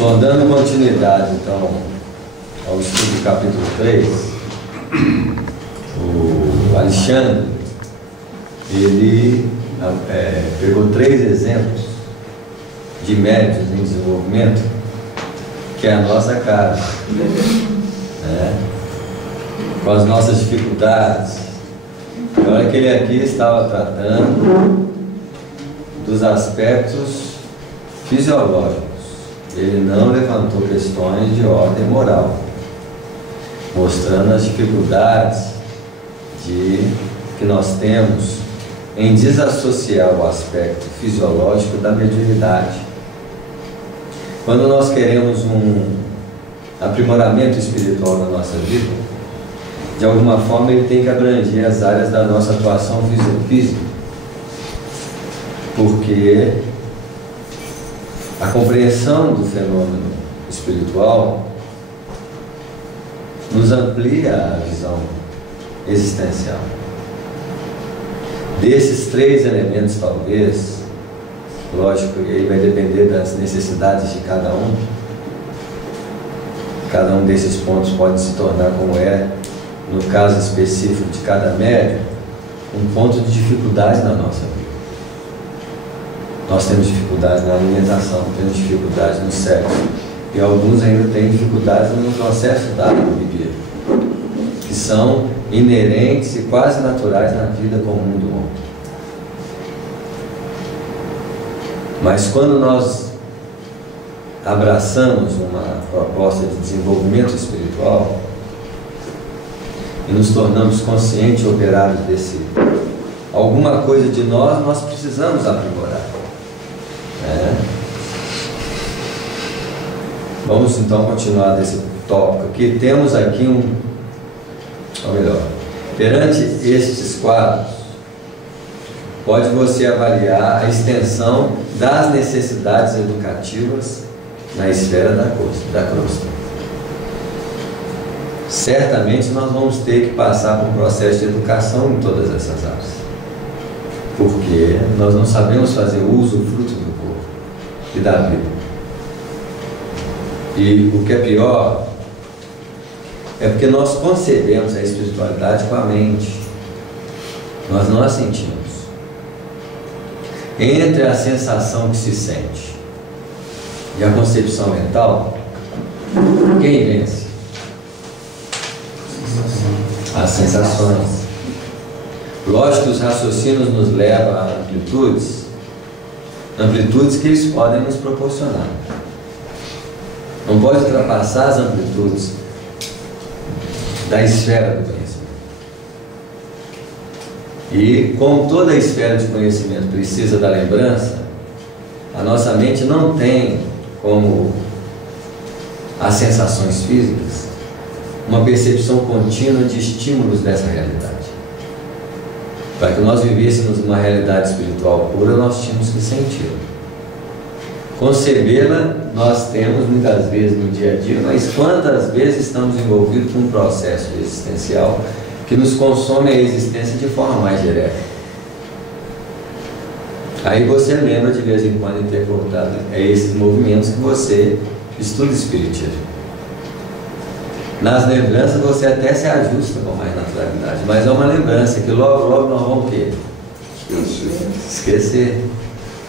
Bom, dando continuidade então ao estudo do capítulo 3, o Alexandre, ele pegou 3 exemplos de médios em desenvolvimento, que é a nossa cara, né? Com as nossas dificuldades. E olha que ele aqui estava tratando dos aspectos fisiológicos. Ele não levantou questões de ordem moral, mostrando as dificuldades que nós temos em desassociar o aspecto fisiológico da mediunidade. Quando nós queremos um aprimoramento espiritual na nossa vida, de alguma forma ele tem que abranger as áreas da nossa atuação física, porque a compreensão do fenômeno espiritual nos amplia a visão existencial. Desses 3 elementos, talvez, lógico que aí vai depender das necessidades de cada um. Cada um desses pontos pode se tornar, como é no caso específico de cada médium, um ponto de dificuldade na nossa vida. Nós temos dificuldades na alimentação, temos dificuldades no sexo, e alguns ainda têm dificuldades no processo dado do viver, que são inerentes e quase naturais na vida comum do homem. Mas quando nós abraçamos uma proposta de desenvolvimento espiritual e nos tornamos conscientes e operários desse, alguma coisa de nós precisamos aprimorar. Vamos então continuar desse tópico aqui. Temos aqui ou melhor, perante estes quadros, pode você avaliar a extensão das necessidades educativas na esfera da crosta. Certamente nós vamos ter que passar por um processo de educação em todas essas áreas, porque nós não sabemos fazer uso do fruto do corpo e da vida. E o que é pior é porque nós concebemos a espiritualidade com a mente, nós não a sentimos. Entre a sensação que se sente e a concepção mental, quem vence? As sensações. Lógico que os raciocínios nos levam a amplitudes que eles podem nos proporcionar. Não pode ultrapassar as amplitudes da esfera do conhecimento. E como toda a esfera de conhecimento precisa da lembrança, a nossa mente não tem, como as sensações físicas, uma percepção contínua de estímulos dessa realidade. Para que nós vivêssemos uma realidade espiritual pura, nós tínhamos que senti-la. Concebê-la nós temos muitas vezes no dia a dia, mas quantas vezes estamos envolvidos com um processo existencial que nos consome a existência de forma mais direta. Aí você lembra de vez em quando de ter voltado a esses movimentos que você estuda espiritismo. Nas lembranças você até se ajusta com mais naturalidade, mas é uma lembrança que logo nós vamos o quê? Esquecer.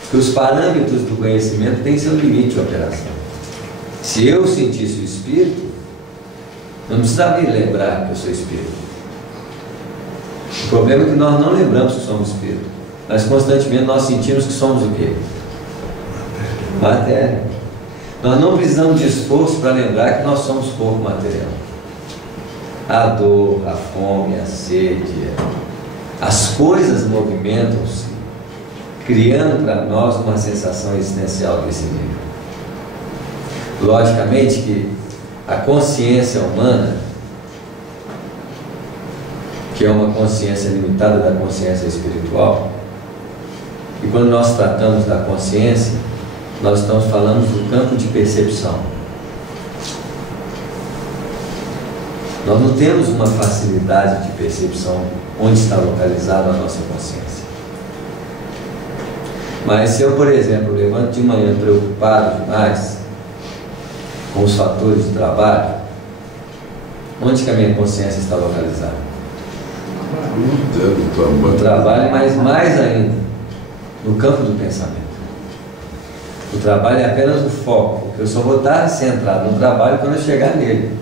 Que os parâmetros do conhecimento têm seu limite de operação. Se eu sentisse o espírito, não precisava me lembrar que eu sou espírito. O problema é que nós não lembramos que somos espírito, mas constantemente nós sentimos que somos o quê? Matéria. Nós não precisamos de esforço para lembrar que nós somos corpo material. A dor, a fome, a sede, as coisas movimentam-se, criando para nós uma sensação existencial desse nível. Logicamente que a consciência humana, que é uma consciência limitada da consciência espiritual, e quando nós tratamos da consciência, nós estamos falando do campo de percepção. Nós não temos uma facilidade de percepção onde está localizada a nossa consciência. Mas se eu, por exemplo, levanto de manhã preocupado demais, com os fatores de trabalho, onde que a minha consciência está localizada? No trabalho, mas mais ainda, no campo do pensamento. O trabalho é apenas o foco, porque eu só vou estar centrado no trabalho quando eu chegar nele.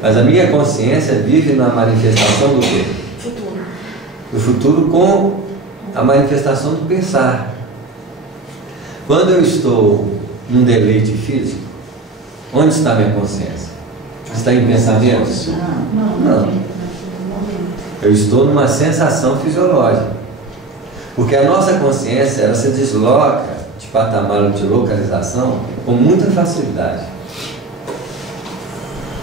Mas a minha consciência vive na manifestação do quê? Futuro. Do futuro com a manifestação do pensar. Quando eu estou num deleite físico, onde está a minha consciência? Está em pensamentos? Não. Eu estou numa sensação fisiológica. Porque a nossa consciência, ela se desloca de patamar de localização com muita facilidade.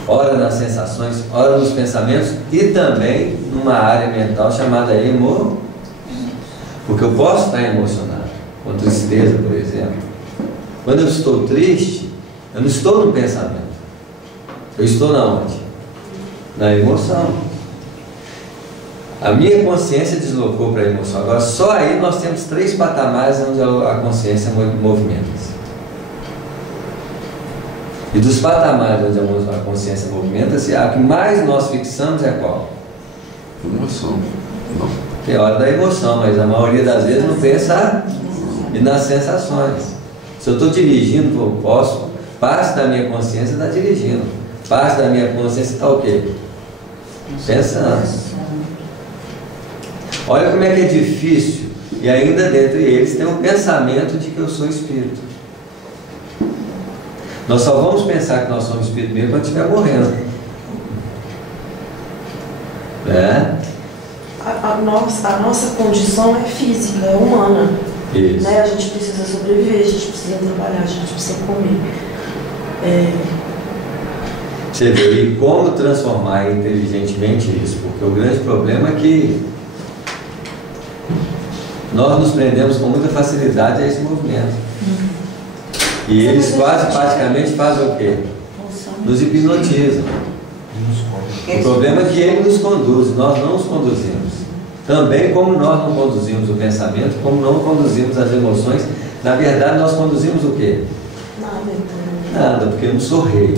Ora nas sensações, ora nos pensamentos e também numa área mental chamada emo. Porque eu posso estar emocionado, com tristeza, por exemplo. Quando eu estou triste, eu não estou no pensamento. Eu estou na onde? Na emoção. A minha consciência deslocou para a emoção. Agora, só aí nós temos 3 patamares onde a consciência movimenta-se. E dos patamares onde a consciência movimenta-se, a que mais nós fixamos é qual? Emoção. Não. Tem hora da emoção, mas a maioria das vezes não pensa e nas sensações. Se eu estou dirigindo, eu posso, parte da minha consciência está dirigindo. Parte da minha consciência está o quê? Pensando. Olha como é que é difícil. E ainda dentre eles tem o pensamento de que eu sou espírito. Nós só vamos pensar que nós somos espírito mesmo quando estiver morrendo. A nossa condição é física, é humana. Isso. Né? A gente precisa sobreviver, a gente precisa trabalhar, a gente precisa comer. Você vê, e como transformar inteligentemente isso? Porque o grande problema é que nós nos prendemos com muita facilidade a esse movimento. E eles quase praticamente fazem o quê? Nos hipnotizam. O problema é que ele nos conduz, nós não os conduzimos. Também como nós não conduzimos o pensamento, como não conduzimos as emoções, na verdade nós conduzimos o quê? Nada, porque eu não sou rei.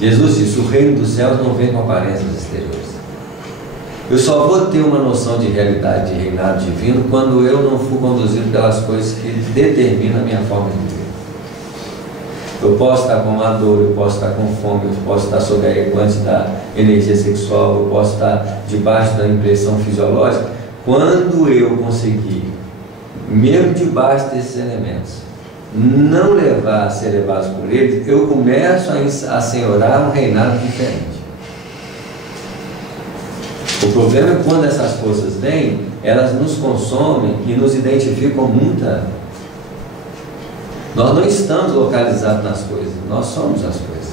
Jesus disse, o reino dos céus não vem com aparências exteriores. Eu só vou ter uma noção de realidade, de reinado divino, quando eu não for conduzido pelas coisas que determinam a minha forma de viver. Eu posso estar com uma dor, eu posso estar com fome, eu posso estar sob a iguante da energia sexual, eu posso estar debaixo da impressão fisiológica. Quando eu conseguir, mesmo debaixo desses elementos, não levar a ser levados por eles, eu começo a senhorar um reinado diferente. O problema é quando essas forças vêm, elas nos consomem e nos identificam muita. Nós não estamos localizados nas coisas, nós somos as coisas.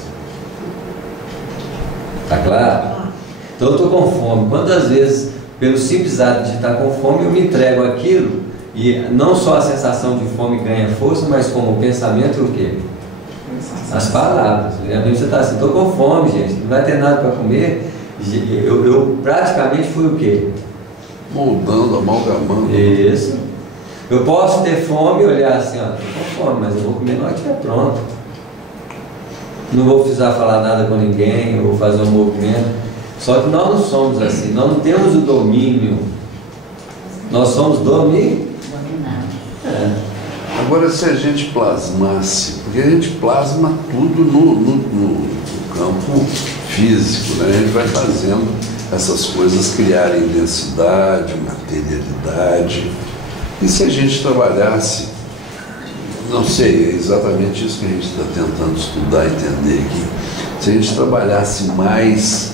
Está claro? Então eu estou com fome. Quantas vezes, pelo simples ato de estar com fome, eu me entrego àquilo e não só a sensação de fome ganha força, mas como o pensamento, o quê? As palavras. Você está assim, estou com fome, gente, não vai ter nada para comer. Eu praticamente fui o quê? Moldando, amalgamando. Isso. Eu posso ter fome e olhar assim, ó, estou com fome, mas eu vou comer na hora que estiver pronto. Não vou precisar falar nada com ninguém, eu vou fazer um movimento. Só que nós não somos assim, nós não temos o domínio. Nós somos dominados. Agora, se a gente plasmasse, porque a gente plasma tudo no campo físico, né? A gente vai fazendo essas coisas criarem densidade, materialidade. E se a gente trabalhasse, não sei, é exatamente isso que a gente está tentando estudar, entender aqui, se a gente trabalhasse mais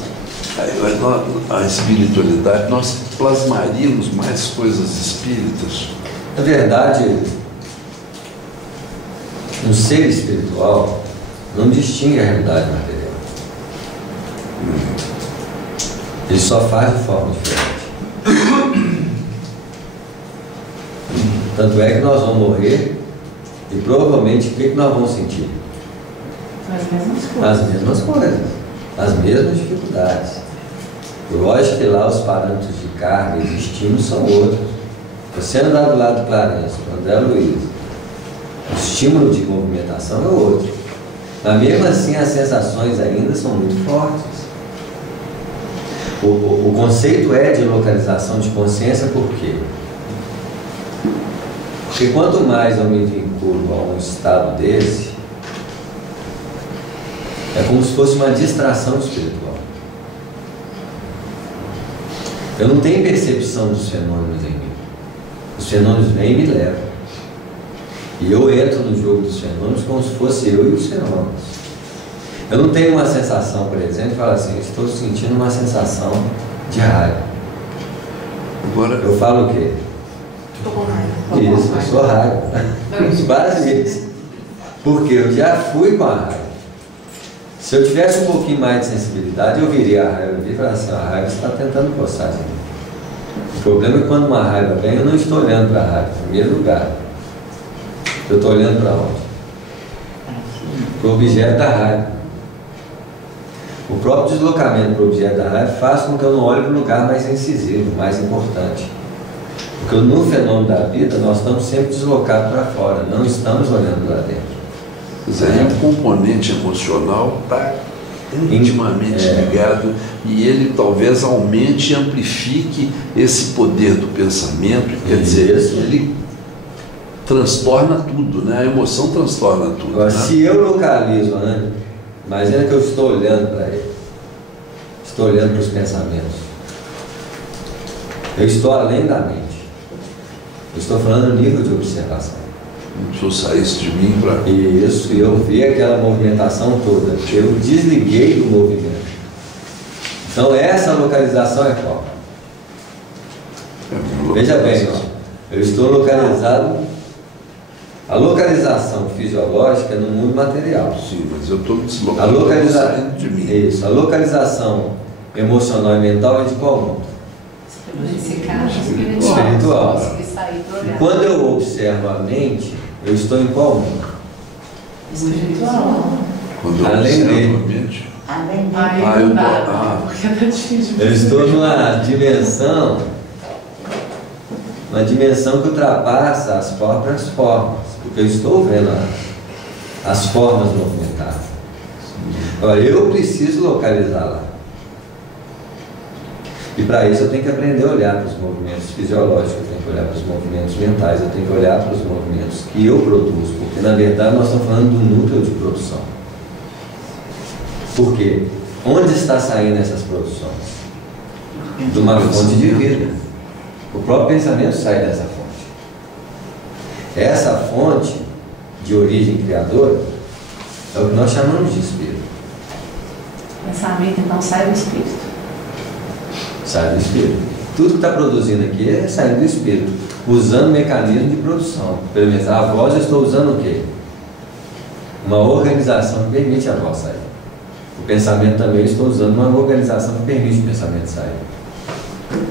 a espiritualidade, nós plasmaríamos mais coisas espíritas. Na verdade, um ser espiritual não distingue a realidade material. Ele só faz de forma diferente. Tanto é que nós vamos morrer e provavelmente o que nós vamos sentir? As mesmas coisas, as mesmas dificuldades. Lógico que lá os parâmetros de carga e de estímulo são outros. Você andar do lado do Clarence, do André Luiz, o estímulo de movimentação é outro. Mas mesmo assim as sensações ainda são muito fortes. O conceito é de localização de consciência, por quê? Porque quanto mais eu me vinculo a um estado desse, é como se fosse uma distração espiritual. Eu não tenho percepção dos fenômenos em mim. Os fenômenos vêm e me levam. E eu entro no jogo dos fenômenos como se fosse eu e os fenômenos. Eu não tenho uma sensação, por exemplo, de falar assim, estou sentindo uma sensação de raiva. Agora, eu falo o quê? Estou com raiva. Isso, eu sou raiva. Várias vezes. Porque eu já fui com a raiva. Se eu tivesse um pouquinho mais de sensibilidade, eu viria a raiva e falaria assim, a raiva está tentando coçar de mim. O problema é que quando uma raiva vem, eu não estou olhando para a raiva, em primeiro lugar. Eu estou olhando para onde? Para o objeto da raiva. O próprio deslocamento para o objeto da raiva faz com que eu não olhe para o lugar mais incisivo, mais importante. Porque no fenômeno da vida, nós estamos sempre deslocados para fora, não estamos olhando para dentro. O componente emocional está intimamente ligado e ele talvez aumente e amplifique esse poder do pensamento, quer dizer, ele transtorna tudo, né? A emoção transtorna tudo. Agora, né? se eu localizo, né? Imagina que eu estou olhando para ele, estou olhando para os pensamentos, eu estou além da mente, eu estou falando no nível de observação. Se eu saísse de mim para... Isso, e eu vi aquela movimentação toda, eu desliguei do movimento. Então essa localização é qual? Veja bem, ó, eu estou localizado, a localização fisiológica é no mundo material. Sim, mas eu estou me deslocando saindo de mim. Isso, a localização emocional e mental é de qual mundo? Espiritual. E quando eu observo a mente, eu estou em qual mundo? Espiritual. Quando eu Além observo dele. a mente... Eu estou numa dimensão que ultrapassa as próprias formas, porque eu estou vendo as formas movimentadas. Agora, eu preciso localizar lá. E para isso eu tenho que aprender a olhar para os movimentos fisiológicos, eu tenho que olhar para os movimentos mentais, eu tenho que olhar para os movimentos que eu produzo, porque na verdade nós estamos falando do núcleo de produção. Por quê? Onde está saindo essas produções? De uma fonte de vida. O próprio pensamento sai dessa fonte. Essa fonte de origem criadora é o que nós chamamos de espírito. O pensamento então sai do espírito. Sai do espírito. Tudo que está produzindo aqui é saindo do espírito, usando mecanismo de produção. Pelo menos a voz eu estou usando o quê? Uma organização que permite a voz sair. O pensamento também eu estou usando uma organização que permite o pensamento sair.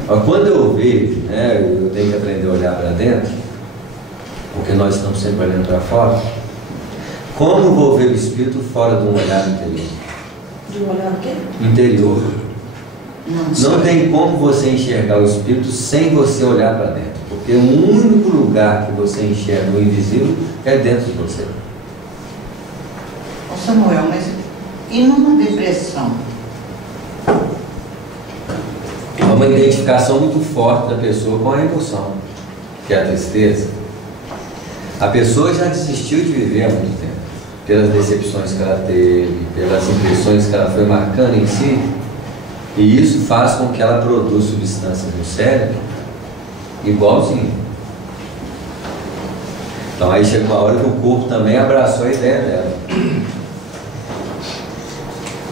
Quando eu vejo, né, eu tenho que aprender a olhar para dentro, porque nós estamos sempre olhando para fora. Como vou ver o espírito fora de um olhar interior? De um olhar o quê? Interior. Não tem como você enxergar o espírito sem você olhar para dentro, porque o único lugar que você enxerga o invisível é dentro de você. Ô Samuel, mas e numa depressão? Há uma identificação muito forte da pessoa com a emoção, que é a tristeza. A pessoa já desistiu de viver há muito tempo, pelas decepções que ela teve, pelas impressões que ela foi marcando em si. E isso faz com que ela produza substâncias no cérebro igualzinho. Então aí chega uma hora que o corpo também abraçou a ideia dela.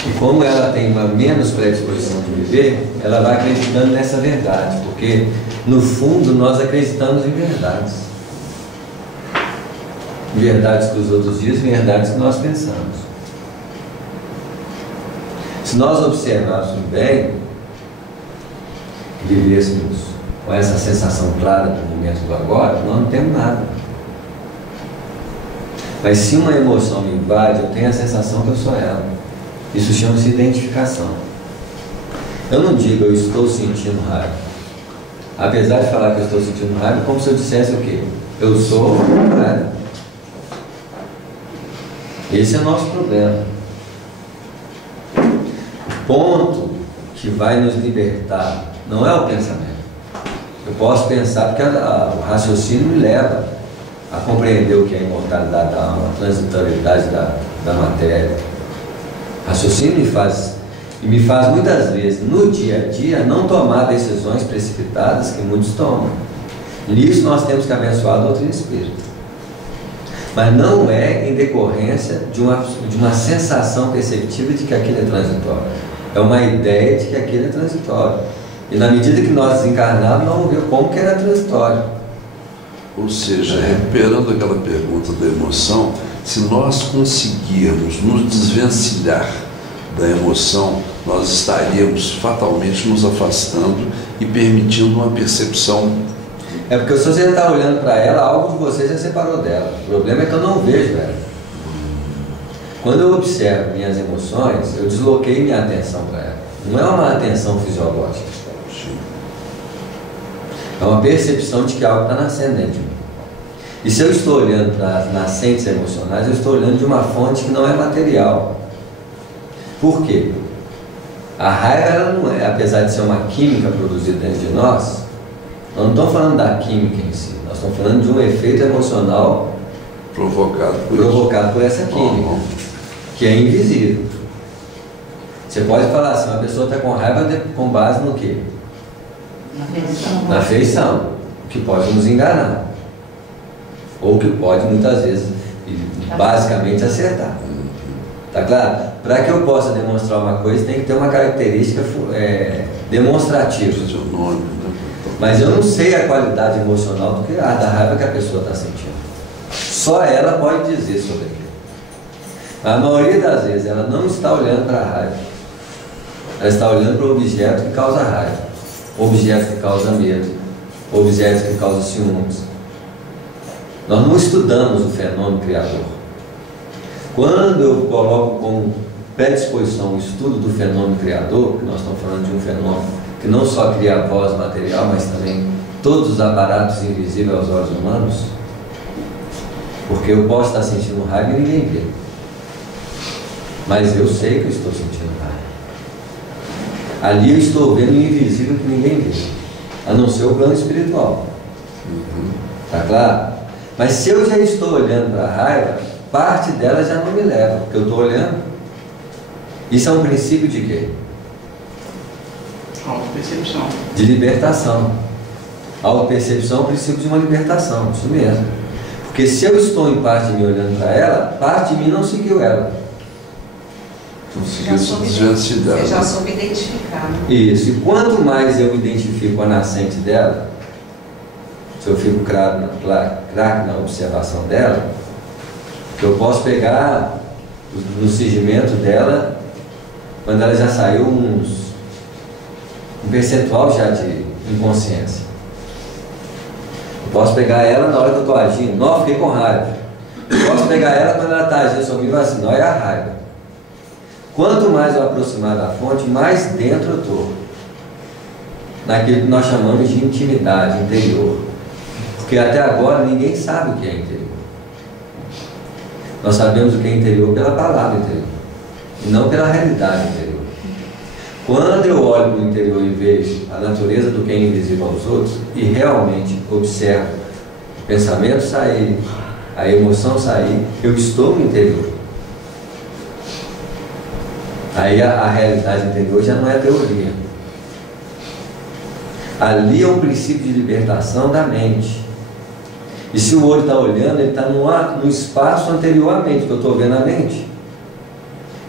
E como ela tem uma menos predisposição de viver, ela vai acreditando nessa verdade, porque no fundo nós acreditamos em verdades. Verdades que os outros dizem, verdades que nós pensamos. Se nós observássemos bem, vivêssemos com essa sensação clara do momento do agora, nós não temos nada. Mas se uma emoção me invade, eu tenho a sensação que eu sou ela. Isso chama-se identificação. Eu não digo eu estou sentindo raiva. Apesar de falar que eu estou sentindo raiva, como se eu dissesse o quê? Eu sou raiva. Esse é o nosso problema. O ponto que vai nos libertar não é o pensamento. Eu posso pensar porque o raciocínio me leva a compreender o que é a imortalidade da alma, a transitoriedade da matéria. O raciocínio me faz muitas vezes, no dia a dia, não tomar decisões precipitadas que muitos tomam. Nisso nós temos que abençoar a doutrina espírita. Mas não é em decorrência de uma sensação perceptiva de que aquilo é transitório. É uma ideia de que aquilo é transitório. E na medida que nós desencarnarmos, nós vamos ver como que era transitório. Ou seja, recuperando aquela pergunta da emoção, se nós conseguirmos nos desvencilhar da emoção, nós estaríamos fatalmente nos afastando e permitindo uma percepção. É porque se você está olhando para ela, algo de você já separou dela. O problema é que eu não vejo ela. Quando eu observo minhas emoções, eu desloquei minha atenção para ela. Não é uma atenção fisiológica. É uma percepção de que algo está nascendo dentro de mim. E se eu estou olhando para as nascentes emocionais, eu estou olhando de uma fonte que não é material. Por quê? A raiva, ela não é, apesar de ser uma química produzida dentro de nós não estamos falando da química em si, nós estamos falando de um efeito emocional provocado por essa química, que é invisível. Você pode falar assim, uma pessoa está com raiva com base no quê? Na afeição, o que pode nos enganar, ou que pode muitas vezes, basicamente, acertar. Tá claro? Para que eu possa demonstrar uma coisa, tem que ter uma característica demonstrativa. Mas eu não sei a qualidade emocional da raiva que a pessoa está sentindo. Só ela pode dizer sobre aquilo. A maioria das vezes ela não está olhando para a raiva. Ela está olhando para o objeto que causa raiva, objeto que causa medo, objeto que causa ciúmes. Nós não estudamos o fenômeno criador. Quando eu coloco como predisposição o estudo do fenômeno criador, que nós estamos falando de um fenômeno que não só cria a voz material, mas também todos os aparatos invisíveis aos olhos humanos, porque eu posso estar sentindo raiva e ninguém vê, mas eu sei que eu estou sentindo raiva. Ali eu estou vendo o invisível que ninguém vê, a não ser o plano espiritual. Tá claro? Mas se eu já estou olhando para a raiva, parte dela já não me leva, porque eu estou olhando. Isso é um princípio de quê? Autopercepção. De libertação. A autopercepção é o princípio de uma libertação, isso mesmo. Porque se eu estou em parte de mim olhando para ela, parte de mim não seguiu ela. Você já soube identificar. Né? Isso. E quanto mais eu identifico a nascente dela, se eu fico craque na observação dela, que eu posso pegar no surgimento dela, quando ela já saiu um percentual já de inconsciência. Eu posso pegar ela na hora que eu estou agindo, não, fiquei com raiva. Eu posso pegar ela quando ela está agindo sobre mim, assim, não, é a raiva. Quanto mais eu aproximar da fonte, mais dentro eu estou, naquilo que nós chamamos de intimidade interior. Porque até agora ninguém sabe o que é interior. Nós sabemos o que é interior pela palavra interior, e não pela realidade interior. Quando eu olho para o interior e vejo a natureza do que é invisível aos outros, e realmente observo o pensamento sair, a emoção sair, eu estou no interior. Aí a realidade interior já não é teoria. Ali é um princípio de libertação da mente. E se o olho está olhando, ele está no espaço anterior à mente, que eu estou vendo a mente.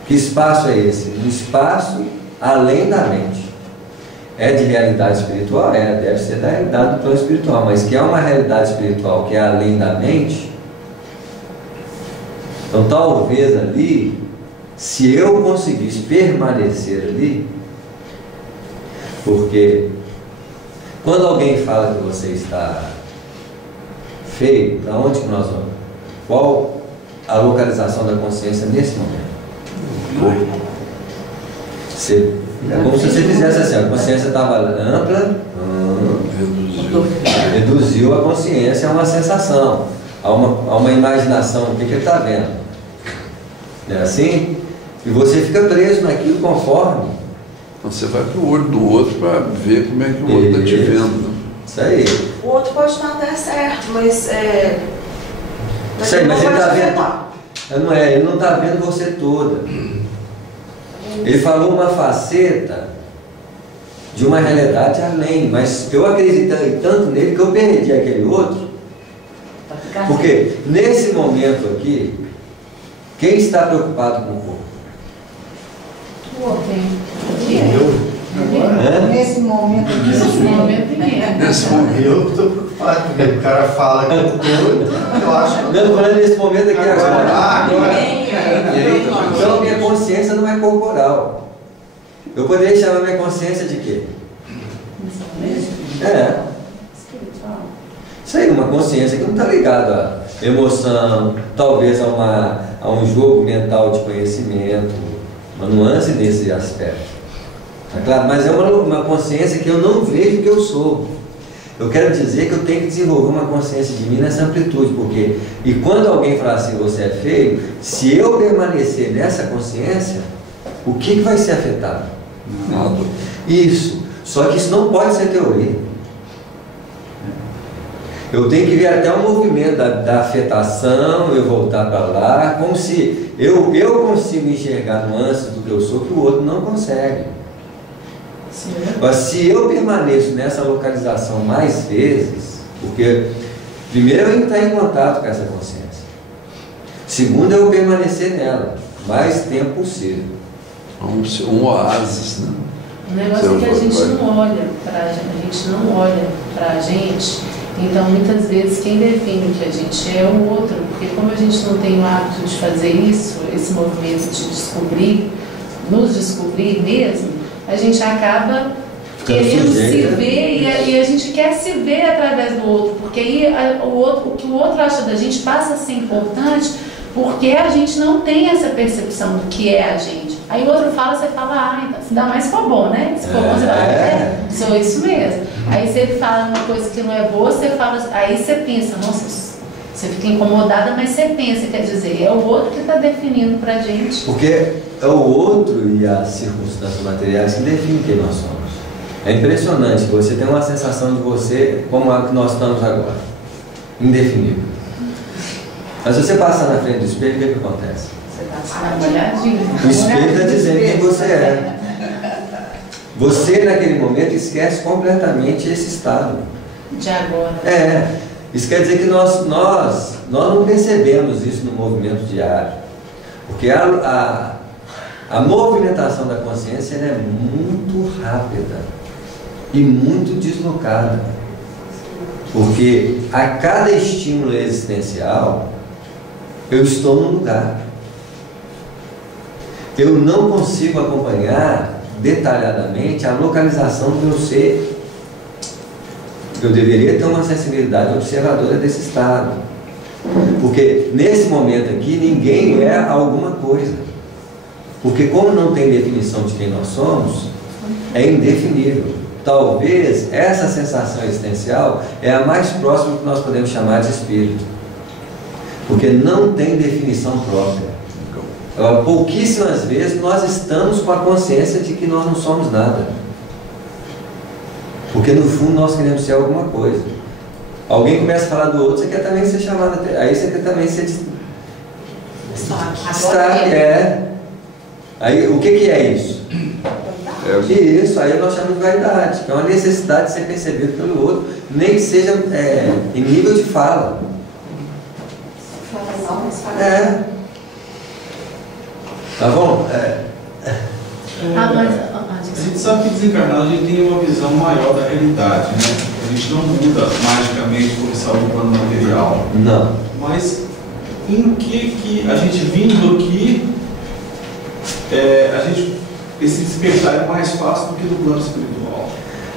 Que espaço é esse? Um espaço além da mente. É de realidade espiritual? Deve ser da realidade do plano espiritual, mas que é uma realidade espiritual que é além da mente. Então talvez ali, se eu conseguisse permanecer ali, porque quando alguém fala que você está feio, para onde que nós vamos? Qual a localização da consciência nesse momento? É como se você fizesse assim, a consciência estava ampla, reduziu a consciência a uma sensação, a uma imaginação, o que ele está vendo? Não é assim? E você fica preso naquilo conforme. Você vai para o olho do outro para ver como é que o outro está te vendo. Isso aí. O outro pode estar até certo, mas isso aí, mas ele está vendo. Não é, ele não está vendo você toda. Ele falou uma faceta de uma realidade além, mas eu acreditei tanto nele que eu perdi aquele outro. Porque nesse momento aqui, quem está preocupado com o corpo? O outro. Nesse momento aqui. Nesse momento. Eu estou preocupado, porque o cara fala que eu estou, eu acho que... Não, estou falando nesse momento aqui agora. Então, minha consciência não é corporal. Eu poderia chamar minha consciência de quê? Espiritual. Isso aí, uma consciência que não está ligada à emoção, talvez a um jogo mental de conhecimento, uma nuance desse aspecto. Tá claro? Mas é uma consciência que eu não vejo que eu sou. Eu quero dizer que eu tenho que desenvolver uma consciência de mim nessa amplitude, porque, e quando alguém falar assim, você é feio, se eu permanecer nessa consciência, o que vai ser afetado? Nada. Isso. Só que isso não pode ser teoria. Eu tenho que ver até o movimento da afetação, eu voltar para lá, como se eu consigo enxergar nuances do que eu sou que o outro não consegue. Mas se eu permaneço nessa localização mais vezes, porque primeiro eu entrar em contato com essa consciência, segundo eu permanecer nela mais tempo possível. Um oásis, né? O negócio é que a gente não olha para a gente, então muitas vezes quem define o que a gente é o outro, porque como a gente não tem o hábito de fazer isso, esse movimento de descobrir, nos descobrir mesmo, a gente acaba querendo se ver e a gente quer se ver através do outro, porque aí o que o outro acha da gente passa a ser importante porque a gente não tem essa percepção do que é a gente. Aí o outro fala, você fala, então, se dá mais se for bom, né? Se for bom, você fala, sou isso mesmo. Aí se ele fala uma coisa que não é boa, você fala, aí você pensa, nossa, você fica incomodada, mas você pensa, quer dizer, é o outro que está definindo pra gente. Porque é o outro e as circunstâncias materiais que definem quem nós somos. É impressionante, você tem uma sensação de você como a que nós estamos agora, indefinível. Mas se você passar na frente do espelho, o que acontece? Você está trabalhadinho. O espelho está dizendo quem você é. Você naquele momento esquece completamente esse estado. De agora. Isso quer dizer que nós não percebemos isso no movimento diário. Porque a movimentação da consciência é muito rápida e muito deslocada. Porque a cada estímulo existencial, eu estou num lugar. Eu não consigo acompanhar detalhadamente a localização do meu ser. Eu deveria ter uma sensibilidade observadora desse estado. Porque nesse momento aqui, ninguém é alguma coisa. Porque como não tem definição de quem nós somos, é indefinível. Talvez essa sensação existencial é a mais próxima que nós podemos chamar de espírito. Porque não tem definição própria. Pouquíssimas vezes nós estamos com a consciência de que nós não somos nada. Porque no fundo nós queremos ser alguma coisa. Alguém começa a falar do outro, você quer também ser chamado, aí você quer também ser destaque. Aí o que é isso? Isso, aí nós chamamos de vaidade, que é uma necessidade de ser percebido pelo outro, nem que seja em nível de fala. Tá bom? A gente sabe que desencarnado a gente tem uma visão maior da realidade, né? A gente não muda magicamente por estar no plano material. Não. Mas em que a gente vindo aqui, esse despertar é mais fácil do que do plano espiritual?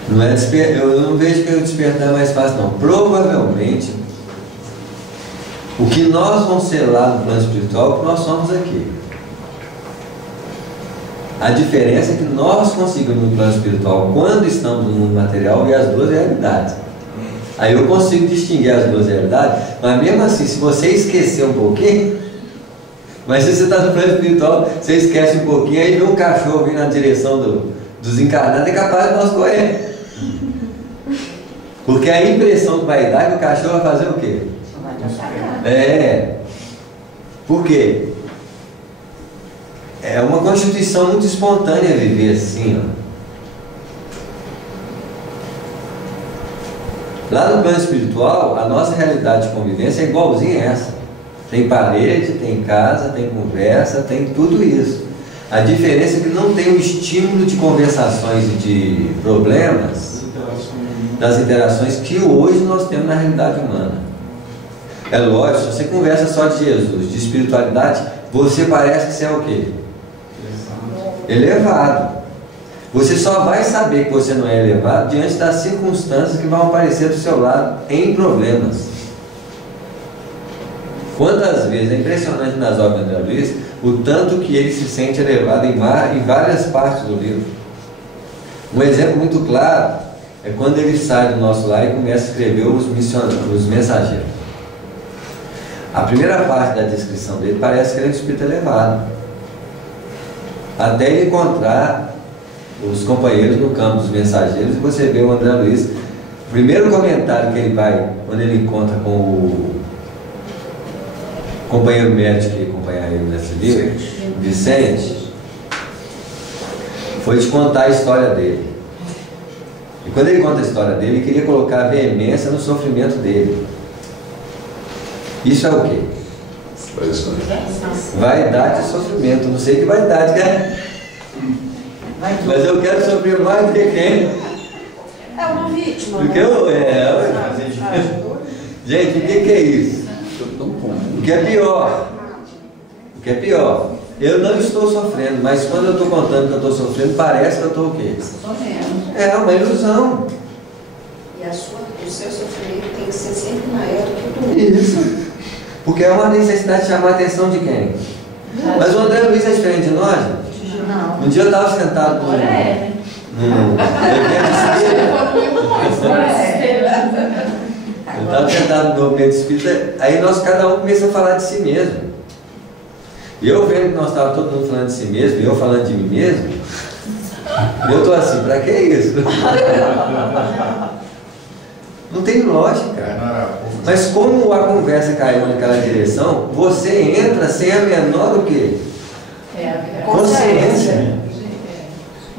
Não é eu não vejo que o despertar é mais fácil, não. Provavelmente, o que nós vamos ser lá no plano espiritual é o que nós somos aqui. A diferença é que nós conseguimos no plano espiritual, quando estamos no mundo material, ver as duas realidades. Aí eu consigo distinguir as duas realidades, mas mesmo assim, se você esquecer um pouquinho, Mas se você está no plano espiritual, você esquece um pouquinho, aí vê um cachorro vindo na direção dos encarnados, é capaz de nós correr. Porque a impressão que vai dar é que o cachorro vai fazer o quê? Vai te atacar. Por quê? É uma constituição muito espontânea viver assim, ó. Lá no plano espiritual, a nossa realidade de convivência é igualzinha a essa. Tem parede, tem casa, tem conversa, tem tudo isso. A diferença é que não tem o estímulo de conversações e de problemas, das interações que hoje nós temos na realidade humana. É lógico, se você conversa só de Jesus, de espiritualidade, você parece que você é o quê? Elevado. Você só vai saber que você não é elevado diante das circunstâncias que vão aparecer do seu lado em problemas. Quantas vezes, é impressionante nas obras de André Luiz, o tanto que ele se sente elevado em várias partes do livro. Um exemplo muito claro é quando ele sai do nosso lar e começa a escrever os mensageiros. A primeira parte da descrição dele parece que ele é um espírito elevado, até ele encontrar os companheiros no campo dos mensageiros, e você vê o André Luiz, o primeiro comentário que ele vai, quando ele encontra com o companheiro médico que acompanha ele nesse livro, Vicente, foi de contar a história dele. E quando ele conta a história dele, ele queria colocar a veemência no sofrimento dele. Isso é o quê? Vaidade e sofrimento. Não sei que vaidade, né? Mas eu quero sofrer mais do que quem? É uma vítima. Porque gente, o que é isso? O que é pior? O que é pior? Eu não estou sofrendo, mas quando eu estou contando que eu estou sofrendo, parece que eu estou o quê? É uma ilusão. E o seu sofrimento tem que ser sempre maior do que o do outro. Isso. Porque é uma necessidade de chamar a atenção de quem? Mas o André Luiz é diferente de nós? Não. Um dia eu estava sentado no evento espírita. Eu estava sentado no movimento espírita, aí cada um começa a falar de si mesmo. E eu vendo que nós estávamos todo mundo falando de si mesmo, e eu falando de mim mesmo, eu estou assim, para que isso? Não tem lógica. Mas como a conversa caiu naquela direção, você entra sem a menor o quê? Consciência.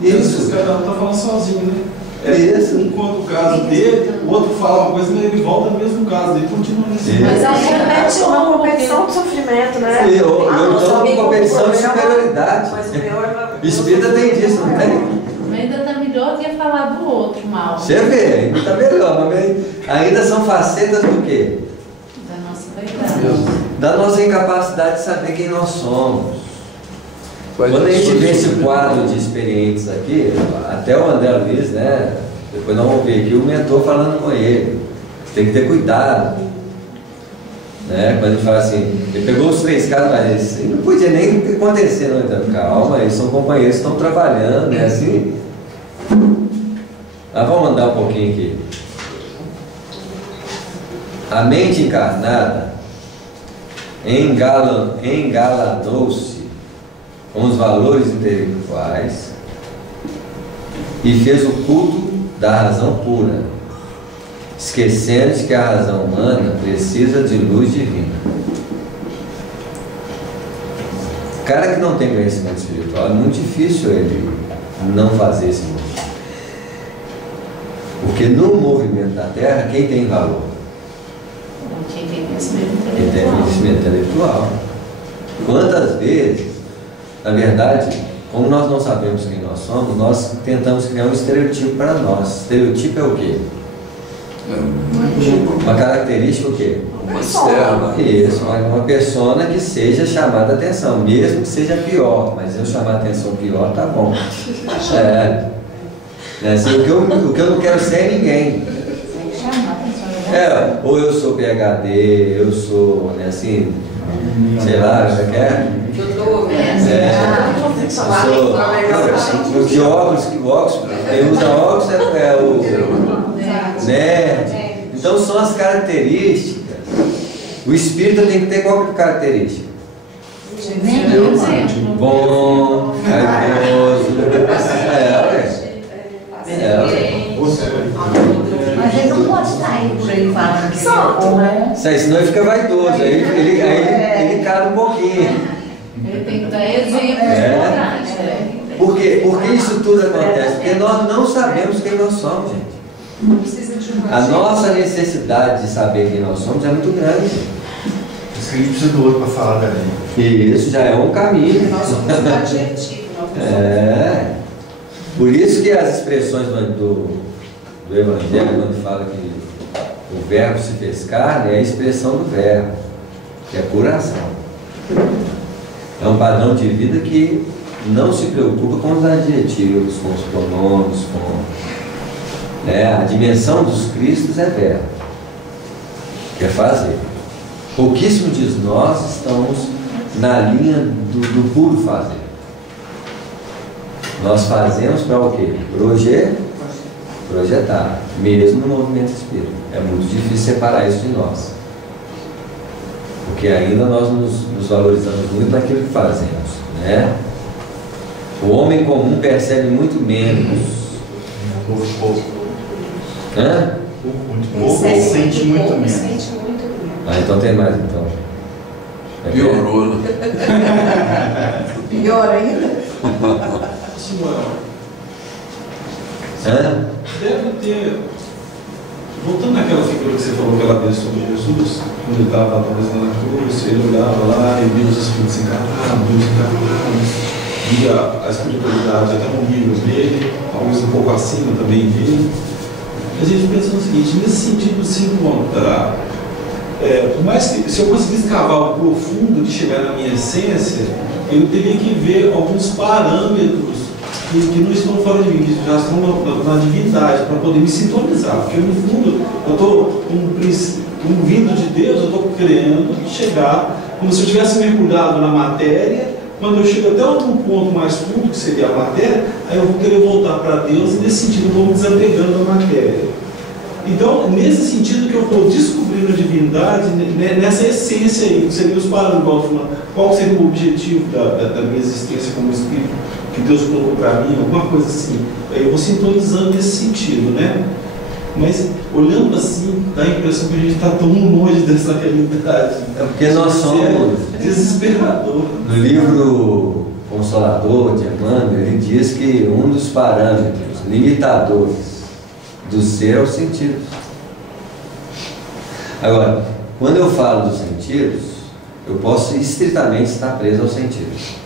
Isso. Cada um está falando sozinho, né? Isso. Um conta o caso dele, o outro fala uma coisa, mas ele volta no mesmo caso, ele continua nesse caso. Mas a internet é uma competição de sofrimento, né? Eu dou uma competição de superioridade. Espírita tem disso, não tem? Ainda está melhor do que falar do outro mal. Você vê, ainda está melhor, mas ainda são facetas do quê? Da nossa vaidade. Da nossa incapacidade de saber quem nós somos. Quando a gente vê esse quadro de experientes aqui, até o André Luiz, né? Depois nós vamos ver aqui o mentor falando com ele. Tem que ter cuidado. Né? Quando ele fala assim, ele pegou os 3 casos, mas isso não podia nem acontecer, não. Então, calma, eles são companheiros que estão trabalhando, né? Assim. Mas vamos andar um pouquinho aqui. A mente encarnada engaladou-se com os valores intelectuais e fez o culto da razão pura, esquecendo que a razão humana precisa de luz divina. O cara que não tem conhecimento espiritual, é muito difícil ele não fazer esse movimento. Porque no movimento da Terra, quem tem valor? Quem tem conhecimento intelectual. Quem tem conhecimento intelectual. Quantas vezes, na verdade, como nós não sabemos quem nós somos, nós tentamos criar um estereotipo para nós. Estereotipo é o quê? Uma característica o quê? Uma externa. Isso, uma persona que seja chamada a atenção, mesmo que seja pior, mas eu chamar a atenção pior, tá bom. Assim, o que eu não quero ser é ninguém. Ou eu sou PhD, eu sou, né, assim, sei lá, já quer? Eu de óculos, que óculos, quem usa óculos é o nerd. Então são as características. O espírito tem que ter qual característica? bom, caridoso. Mas ele não pode estar aí por aí falando que Solto, né? Senão ele fica vaidoso, aí ele cala um pouquinho. Ele tem que dar exemplo. Por quê? Por que isso tudo acontece? Porque nós não sabemos quem nós somos, gente. Não precisa de uma A nossa necessidade de saber quem nós somos é muito grande. Isso que a gente precisa do outro para falar da gente. E isso já é um caminho. Nós somos um adjetivo, nós não somos. Por isso que as expressões do Evangelho, quando fala que o verbo se fez carne, é a expressão do verbo, que é pura ação. É um padrão de vida que não se preocupa com os adjetivos, com os pronomes, a dimensão dos Cristos é verbo, quer fazer. Pouquíssimos de nós estamos na linha do puro fazer. Nós fazemos para o quê? Projetar, mesmo no movimento espírita. É muito difícil separar isso de nós, porque ainda nós nos valorizamos muito naquilo que fazemos, né? O homem comum percebe muito menos. Pouco. Hã? Muito pouco, sente muito menos. Sente muito menos. Então tem mais, então. Piorou, né? Pior ainda? Samuel, Hã? deve ter, voltando naquela figura que você falou aquela vez sobre Jesus, quando ele estava talvez na cruz, ele olhava lá e via os espíritos encarnados, via a espiritualidade até no nível dele, talvez um pouco acima também dele. A gente pensa no seguinte, nesse sentido de se encontrar, por mais que, se eu conseguisse cavar o profundo de chegar na minha essência, eu teria que ver alguns parâmetros que não estão fora de mim, que já estão na divindade, para poder me sintonizar, porque no fundo eu estou um vindo de Deus, eu estou querendo chegar, como se eu tivesse mergulhado na matéria. Quando eu chego até algum ponto mais fundo, que seria a matéria, aí eu vou querer voltar para Deus, e nesse sentido eu vou me desapegando da matéria. Então, nesse sentido que eu estou descobrindo a divindade, nessa essência aí, que seria os parâmetros, qual seria o objetivo da minha existência como espírito que Deus colocou para mim, alguma coisa assim. Aí eu vou sintonizando nesse sentido, né? Mas, olhando assim, dá a impressão que a gente está tão longe dessa realidade. É porque nós somos... desesperador. No livro Consolador de Emmanuel, ele diz que um dos parâmetros limitadores do ser é os sentidos. Agora, quando eu falo dos sentidos, eu posso estritamente estar preso aos sentidos.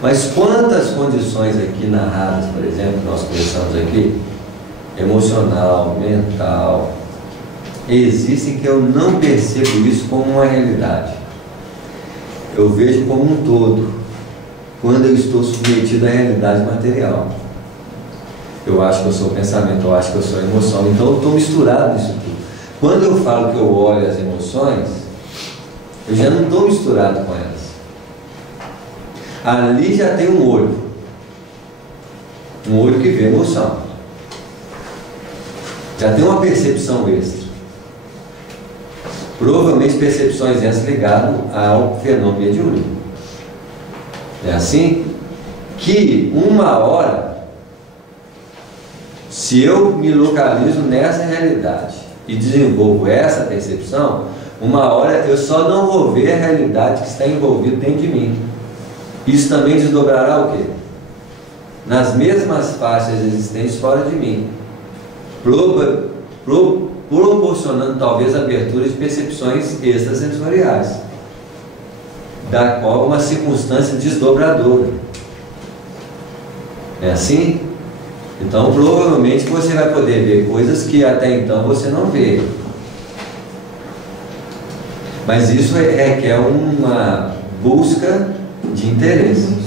Mas quantas condições aqui narradas, por exemplo, nós conversamos aqui, emocional, mental, existem que eu não percebo isso como uma realidade. Eu vejo como um todo, quando eu estou submetido à realidade material. Eu acho que eu sou pensamento, eu acho que eu sou emoção, então eu estou misturado nisso tudo. Quando eu falo que eu olho as emoções, eu já não estou misturado com elas. Ali já tem um olho que vê emoção, já tem uma percepção extra, provavelmente percepções essas ligadas ao fenômeno mediúnico. É assim que uma hora, se eu me localizo nessa realidade e desenvolvo essa percepção, uma hora eu só não vou ver a realidade que está envolvida dentro de mim. Isso também desdobrará o quê? Nas mesmas faixas existentes fora de mim, proporcionando talvez abertura de percepções extrasensoriais, da qual uma circunstância desdobradora. É assim? Então provavelmente você vai poder ver coisas que até então você não vê. Mas isso requer uma busca de interesse.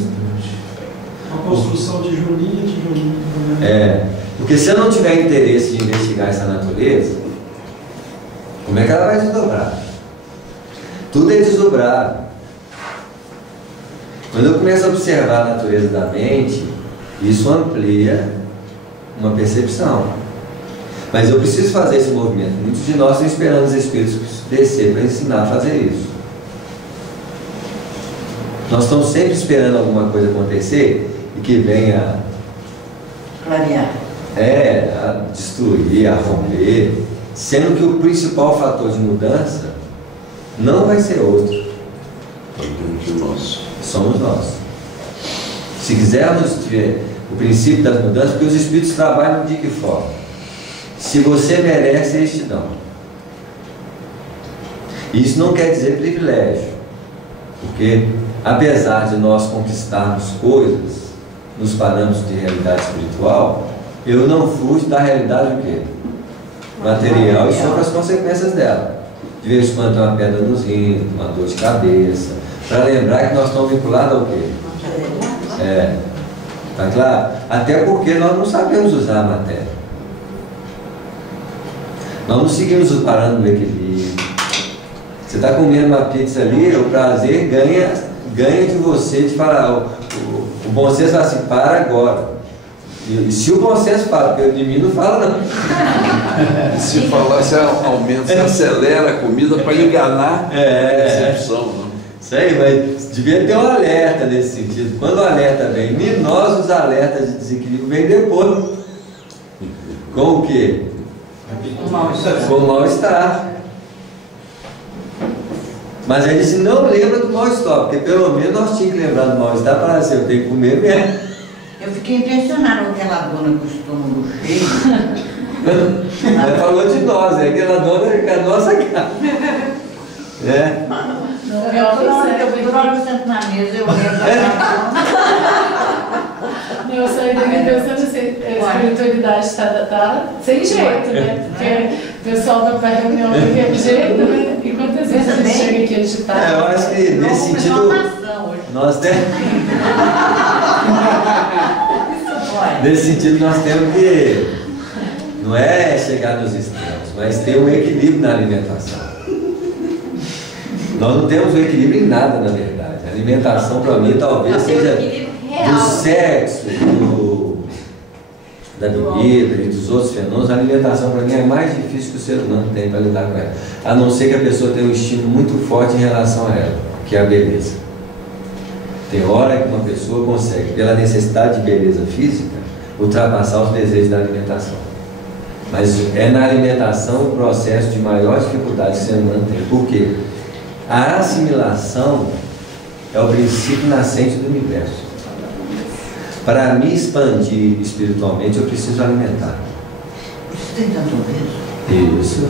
Uma construção tijolinho. Porque se eu não tiver interesse de investigar essa natureza, como é que ela vai desdobrar? Tudo é desdobrado. Quando eu começo a observar a natureza da mente, isso amplia uma percepção. Mas eu preciso fazer esse movimento. Muitos de nós estão esperando os espíritos descer para ensinar a fazer isso. Nós estamos sempre esperando alguma coisa acontecer e que venha Clarear. a destruir, a romper, sendo que o principal fator de mudança não vai ser outro. Dentro de nós. Somos nós. Se quisermos ver o princípio das mudanças, porque os Espíritos trabalham de que forma? Se você merece, eles te dão. Isso não quer dizer privilégio, porque apesar de nós conquistarmos coisas nos parâmetros de realidade espiritual, eu não fujo da realidade do quê? Material e sofro as consequências dela. De vez em quando tem uma pedra nos rins, uma dor de cabeça, para lembrar que nós estamos vinculados ao quê? Tá claro? Até porque nós não sabemos usar a matéria. Nós não seguimos os parâmetros do equilíbrio. Você está comendo uma pizza ali, o prazer ganha de você de falar, o bom senso fala assim, para agora. E se o bom senso fala, porque de mim não fala não. Se falar, você aumenta, você acelera a comida para enganar a percepção. Não? Isso aí, mas devia ter um alerta nesse sentido. Quando o alerta vem, nem nós os alertas de desequilíbrio vem depois. Com o quê? Com o mal-estar. Mas a gente não lembra do mal-estar, porque pelo menos nós tínhamos que lembrar do mal-estar para dizer, eu tenho que comer mesmo. Eu fiquei impressionada com aquela dona com o estômago cheio. Ela falou de nós, aquela dona é a nossa casa. Toda hora que eu sento na mesa, eu Eu saí daqui pensando assim, a espiritualidade está sem jeito, né? Porque o pessoal vai para a reunião daquele jeito, né? E quantas vezes a gente chega aqui agitado? Eu acho que nesse sentido, nós temos... Nesse sentido, nós temos que, não é chegar nos extremos, mas ter um equilíbrio na alimentação. Nós não temos um equilíbrio em nada, na verdade. A alimentação, para mim, talvez seja do sexo, da bebida e dos outros fenômenos. A alimentação, para mim, é mais difícil que o ser humano tem para lidar com ela. A não ser que a pessoa tenha um estímulo muito forte em relação a ela, que é a beleza. Tem hora que uma pessoa consegue, pela necessidade de beleza física, ultrapassar os desejos da alimentação. Mas é na alimentação o processo de maior dificuldade que o ser humano tem. Por quê? A assimilação é o princípio nascente do universo. Para me expandir espiritualmente, eu preciso alimentar. Isso tem tanto obeso? Isso.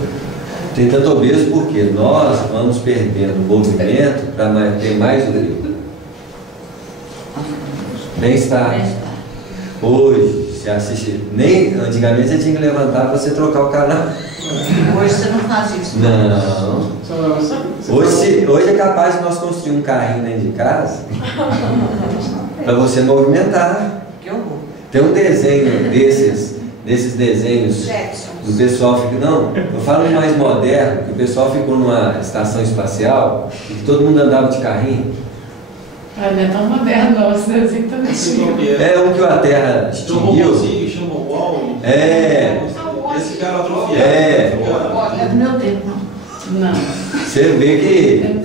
Tem tanto obeso porque nós vamos perdendo o movimento para ter mais o quê? Bem-estar. Hoje, você assiste. Nem antigamente você tinha que levantar para você trocar o canal. Hoje você não faz isso. Não. Hoje é capaz de nós construir um carrinho dentro de casa para você movimentar. Que horror. Tem um desenho desses desenhos do pessoal fica. Não, eu falo mais moderno, que o pessoal ficou numa estação espacial e que todo mundo andava de carrinho. Ah, não é tão moderno não, esse desenho também tinha. É um que a Terra extinguiu. Chama o Wall. Esse cara atrofiado. É do meu tempo, não. Não. Você vê que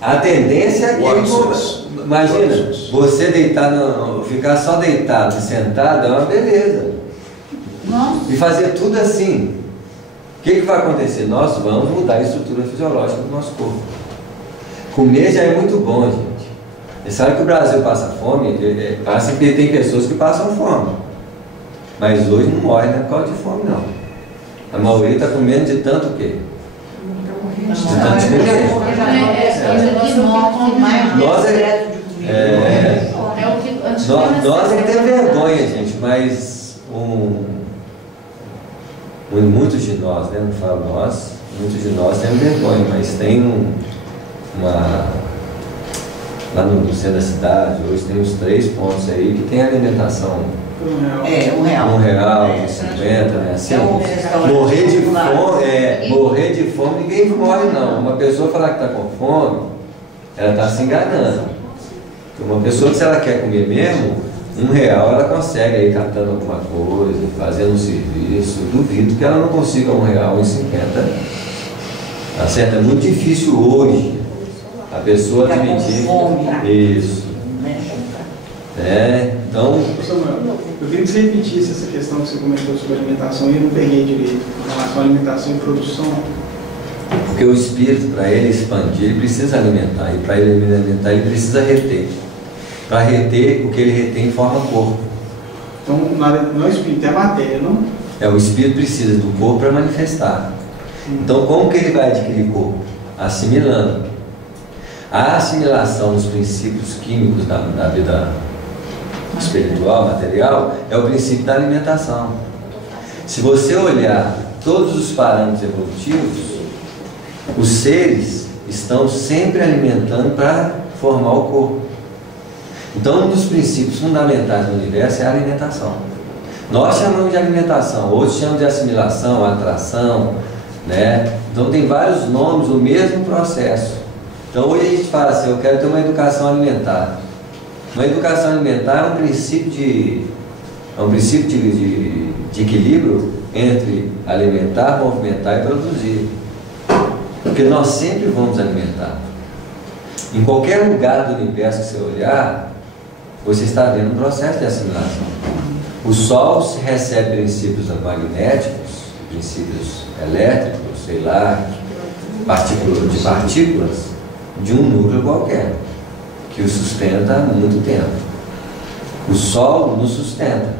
a tendência é que, imagina, você deitar, ficar só deitado e sentado é uma beleza. Nossa. E fazer tudo assim. O que vai acontecer? Nós vamos mudar a estrutura fisiológica do nosso corpo. Comer já é muito bom, gente. Você sabe que o Brasil passa fome, passa porque tem pessoas que passam fome. Mas hoje não morre por causa de fome, não. A maioria está comendo de tanto o quê? De tanto comer. Nós é que temos vergonha, gente, mas muitos de nós, né? Não falo nós, muitos de nós temos vergonha, mas tem lá no centro da cidade, hoje tem uns 3 pontos aí que tem alimentação. R$1. R$1,50, né? Assim, morrer de fome, ninguém morre não. Uma pessoa falar que está com fome, ela está se enganando. Uma pessoa que se ela quer comer mesmo, R$1 ela consegue aí catando alguma coisa, fazendo um serviço. Duvido que ela não consiga R$1,50. Tá certo? É muito difícil hoje A pessoa Fica com admitir. fome. Isso. Então. Samuel, eu queria que você repetisse essa questão que você comentou sobre alimentação e eu não peguei direito em relação à alimentação e produção. Porque o espírito, para ele expandir, ele precisa alimentar. E para ele alimentar, ele precisa reter. Para reter, o que ele retém forma corpo. Então, não é o espírito, é a matéria, não? O espírito precisa do corpo para manifestar. Então, como que ele vai adquirir corpo? Assimilando. A assimilação dos princípios químicos da vida espiritual, material, é o princípio da alimentação. Se você olhar todos os parâmetros evolutivos, os seres estão sempre alimentando para formar o corpo. Então, um dos princípios fundamentais do universo é a alimentação. Nós chamamos de alimentação, outros chamam de assimilação, atração, né? Então tem vários nomes, o mesmo processo. Então hoje a gente fala assim, eu quero ter uma educação alimentar. Uma educação alimentar é um princípio de equilíbrio entre alimentar, movimentar e produzir. Porque nós sempre vamos alimentar. Em qualquer lugar do universo que você olhar, você está vendo um processo de assimilação. O Sol se recebe princípios magnéticos, princípios elétricos, sei lá, partículas de um núcleo qualquer, que o sustenta há muito tempo. O Sol nos sustenta.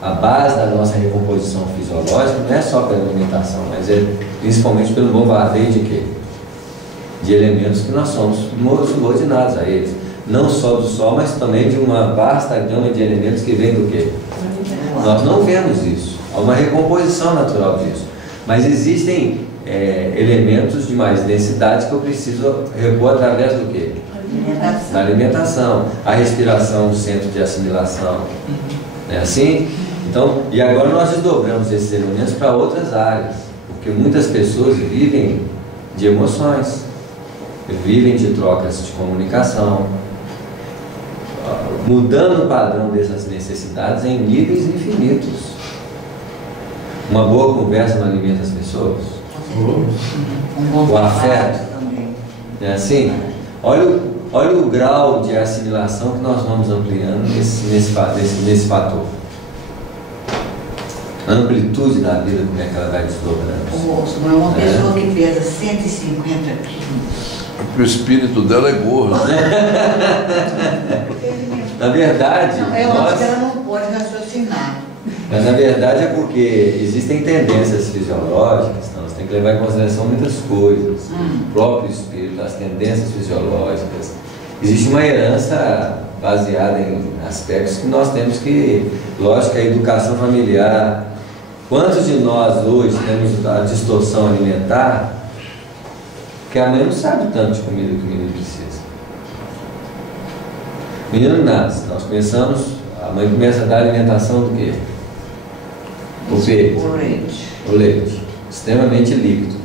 A base da nossa recomposição fisiológica não é só pela alimentação, mas é principalmente pelo bombardeio de quê? De elementos que nós somos subordinados a eles. Não só do Sol, mas também de uma vasta gama de elementos que vem do quê? Nós não vemos isso. Há uma recomposição natural disso. Mas existem elementos de mais densidade que eu preciso repor através do quê? Da alimentação. A respiração, o centro de assimilação. Não é assim? Então, e agora nós desdobramos esses elementos para outras áreas. Porque muitas pessoas vivem de emoções. Vivem de trocas de comunicação. Mudando o padrão dessas necessidades em níveis infinitos. Uma boa conversa não alimenta as pessoas? O afeto. É assim? Olha o grau de assimilação que nós vamos ampliando nesse fator. A amplitude da vida, como é que ela vai desdobrando. Uma pessoa que pesa 150 quilos. Porque o espírito dela é gordo. Na verdade, eu acho que ela não pode raciocinar. Mas na verdade é porque existem tendências fisiológicas, então você tem que levar em consideração muitas coisas. O próprio espírito, as tendências fisiológicas. Existe uma herança baseada em aspectos que nós temos que, lógico, a educação familiar. Quantos de nós hoje temos a distorção alimentar que a mãe não sabe o tanto de comida que o menino precisa? O menino nasce, nós começamos, a mãe começa a dar alimentação do quê? O peito, o leite, extremamente líquido.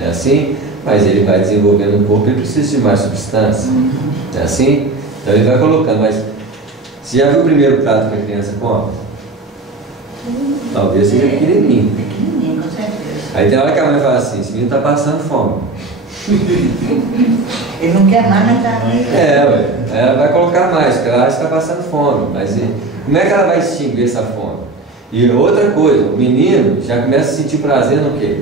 É assim? Mas ele vai desenvolvendo o corpo e precisa de mais substância. É assim? Então ele vai colocando, mas você já viu o primeiro prato que a criança come? Talvez seja pequenininho. Pequenininho, com certeza. Aí tem hora que a mãe fala assim, esse menino está passando fome. Ele não quer mais, mas tá. Ela vai colocar mais, porque ela acha que está passando fome. Mas como é que ela vai extinguir essa fome? E outra coisa, o menino já começa a sentir prazer no quê?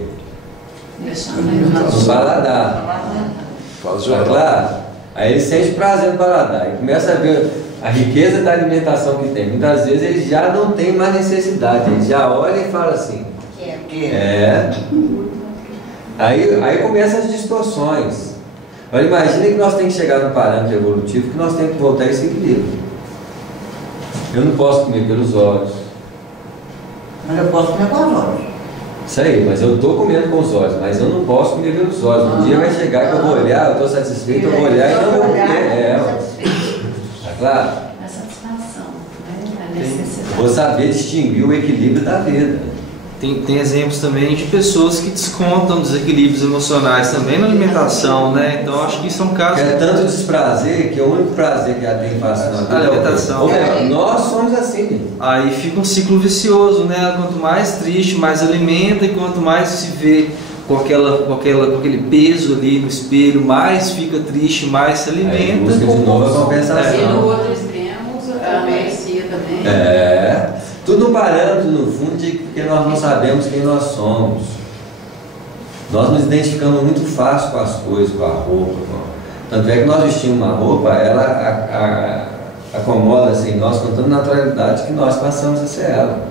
No paladar. Tá claro? Aí ele sente prazer no paladar e começa a ver a riqueza da alimentação que tem. Muitas vezes ele já não tem mais necessidade, ele já olha e fala assim. Aí começam as distorções. Olha, imagina que nós temos que chegar no parâmetro evolutivo que nós temos que voltar a esse equilíbrio. Eu não posso comer pelos olhos. Mas eu posso comer com os olhos. Isso aí, mas eu estou comendo com os olhos, mas eu não posso comer pelos olhos. Um dia vai chegar que eu vou olhar, eu estou satisfeito, eu vou olhar e não vou comer. Tá claro? A satisfação, né? A necessidade. Vou saber distinguir o equilíbrio da vida. Tem exemplos também de pessoas que descontam desequilíbrios emocionais também na alimentação, né? Então acho que isso é um caso. É tanto desprazer que o único prazer que ela tem fácil na vida é a alimentação. Ou melhor, nós somos assim. Aí fica um ciclo vicioso, né? Quanto mais triste, mais alimenta, e quanto mais se vê com aquele peso ali no espelho, mais fica triste, mais se Aí alimenta. busca de novo a E no compensação. outro extremo, a anorexia também. Tudo um parâmetro no fundo de que nós não sabemos quem nós somos. Nós nos identificamos muito fácil com as coisas, com a roupa. Tanto é que nós vestimos uma roupa, ela acomoda-se em nós com tanta naturalidade que nós passamos a ser ela.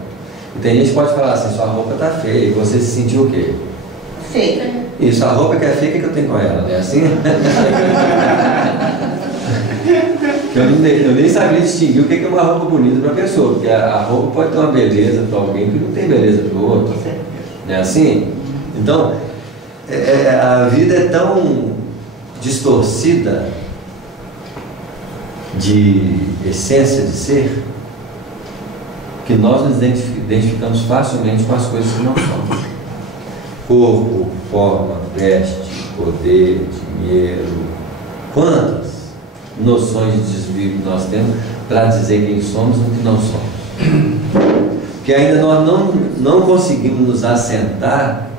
E tem gente que pode falar assim, sua roupa está feia, e você se sentiu o quê? Feia. Isso, a roupa que é feia, o que eu tenho com ela? Não é assim? Eu nem sabia distinguir o que é uma roupa bonita para a pessoa, porque a roupa pode ter uma beleza para alguém que não tem beleza para o outro. Não é assim? Então, a vida é tão distorcida de essência de ser que nós nos identificamos facilmente com as coisas que não somos. Corpo, forma, veste, poder, dinheiro. Quantas noções de desvio que nós temos para dizer quem somos e o que não somos? Porque ainda nós não conseguimos nos assentar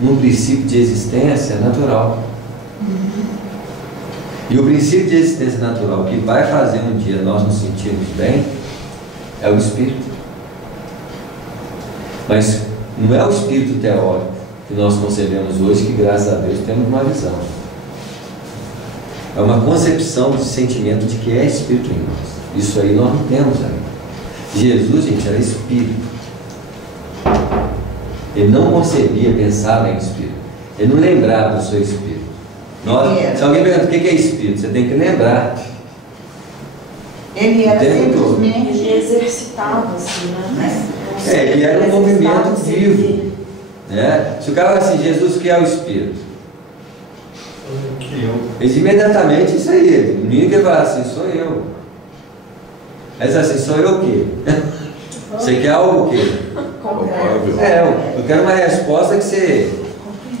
num princípio de existência natural. E o princípio de existência natural que vai fazer um dia nós nos sentirmos bem é o espírito. Mas não é o espírito teórico que nós concebemos hoje, que graças a Deus temos uma visão. É uma concepção de sentimento de que é espírito em nós. Isso aí nós não temos ainda. Jesus, gente, era espírito. Ele não concebia, pensava em espírito. Ele não lembrava do seu espírito. Se alguém pergunta o que é espírito, você tem que lembrar. Ele era simplesmente... Ele exercitava, assim, né? Ele era um movimento vivo. Né? Se o cara fala assim, Jesus, que é o espírito? Ele imediatamente, isso aí. Ninguém vai falar assim, sou eu. Aí diz assim, sou eu o quê? Você quer algo o quê? Eu quero uma resposta que você...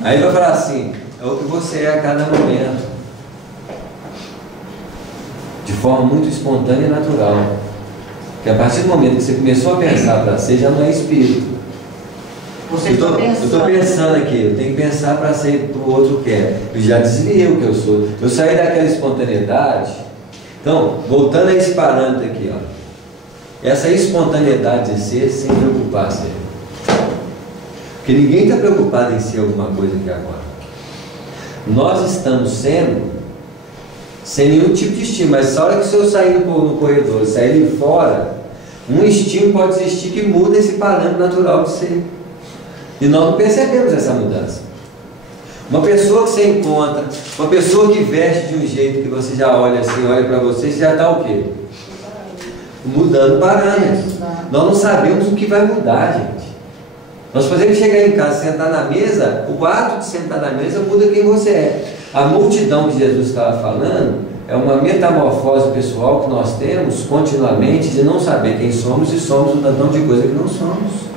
Aí ele vai falar assim, é o que você é a cada momento. De forma muito espontânea e natural. Porque a partir do momento que você começou a pensar para ser, já não é espírito. Eu estou pensando aqui, eu tenho que pensar para ser o que o outro quer. Eu já desviei o que eu sou. Eu saí daquela espontaneidade. Então, voltando a esse parâmetro aqui, ó. Essa espontaneidade de ser sem preocupar-se. Porque ninguém está preocupado em ser alguma coisa aqui agora. Nós estamos sendo sem nenhum tipo de estímulo, mas só hora que se eu sair no corredor, sair ali fora, um estímulo pode existir que muda esse parâmetro natural de ser. E nós não percebemos essa mudança. Uma pessoa que você encontra, uma pessoa que veste de um jeito que você já olha assim, olha para você já está o quê? Mudando parâmetros. Nós não sabemos o que vai mudar, gente. Nós podemos chegar em casa, sentar na mesa, o ato de sentar na mesa muda quem você é. A multidão que Jesus estava falando é uma metamorfose pessoal que nós temos continuamente de não saber quem somos e somos um tantão de coisa que não somos.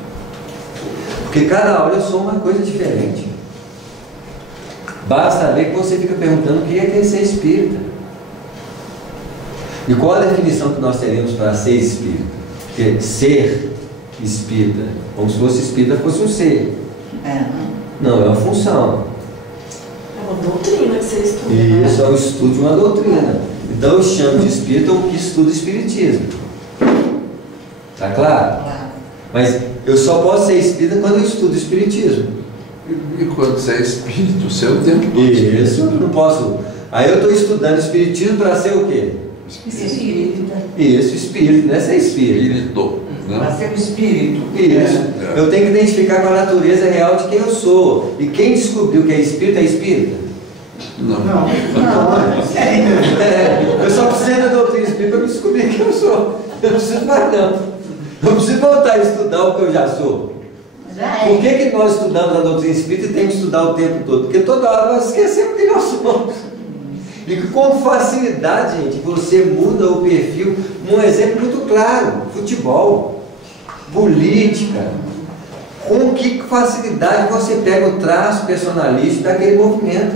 Porque cada hora eu sou uma coisa diferente. Basta ver que você fica perguntando o que é ser espírita. E qual a definição que nós teremos para ser espírita? Porque ser espírita, como se fosse espírita fosse um ser. Não, é uma função. É uma doutrina que você estuda. Isso, é o estudo de uma doutrina. Então eu chamo de espírita o que estuda espiritismo. Tá claro? Mas eu só posso ser espírita quando eu estudo espiritismo. E quando você é espírito, o seu tempo todo. Isso, eu não posso. Aí eu estou estudando espiritismo para ser o quê? Espírita. Isso, espírito, não é ser espírito. Para ser o espírito. Isso. Eu tenho que identificar com a natureza real de quem eu sou. E quem descobriu que é espírita? Não. Eu só preciso da doutrina espírita para me descobrir quem eu sou. Eu não preciso mais não. Eu preciso voltar a estudar o que eu já sou. Por que nós estudamos a doutrina espírita e temos que estudar o tempo todo? Porque toda hora nós esquecemos quem nós somos. E que com facilidade, gente, você muda o perfil. Um exemplo muito claro: futebol, política. Com que facilidade você pega o traço personalístico daquele movimento.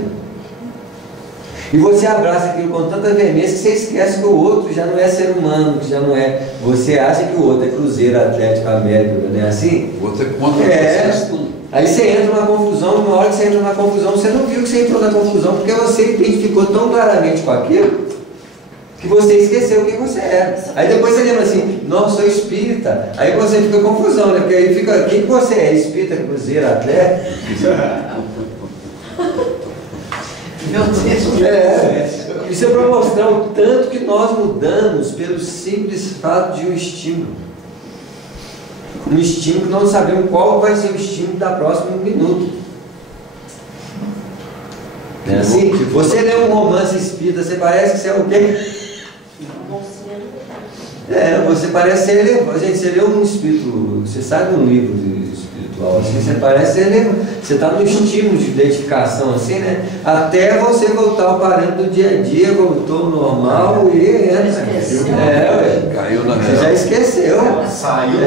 E você abraça aquilo com tanta veemência que você esquece que o outro já não é ser humano, que já não é. Você acha que o outro é Cruzeiro, Atlético, América, não é assim? O outro é contra vocês. Aí você entra numa confusão, uma hora que você entra numa confusão, você não viu que você entrou na confusão, porque você identificou tão claramente com aquilo que você esqueceu quem você era. Aí depois você lembra assim, não, sou espírita. Aí você fica confusão, né? Porque aí fica, quem que você é? Espírita, Cruzeiro, Atlético? Meu Deus. Isso é para mostrar o tanto que nós mudamos pelo simples fato de um estímulo. Um estímulo que nós não sabemos qual vai ser o estímulo da próxima minuto. É assim? Você lê um romance espírita, você parece que você é o quê? Você parece ser elevado. Gente, você lê um espírito, você sabe um livro espiritual, assim, você parece ser elevado. Você está no estímulo de identificação, assim, né? Até você voltar ao parâmetro do dia a dia, voltou ao normal e Caiu na você já esqueceu. Saiu.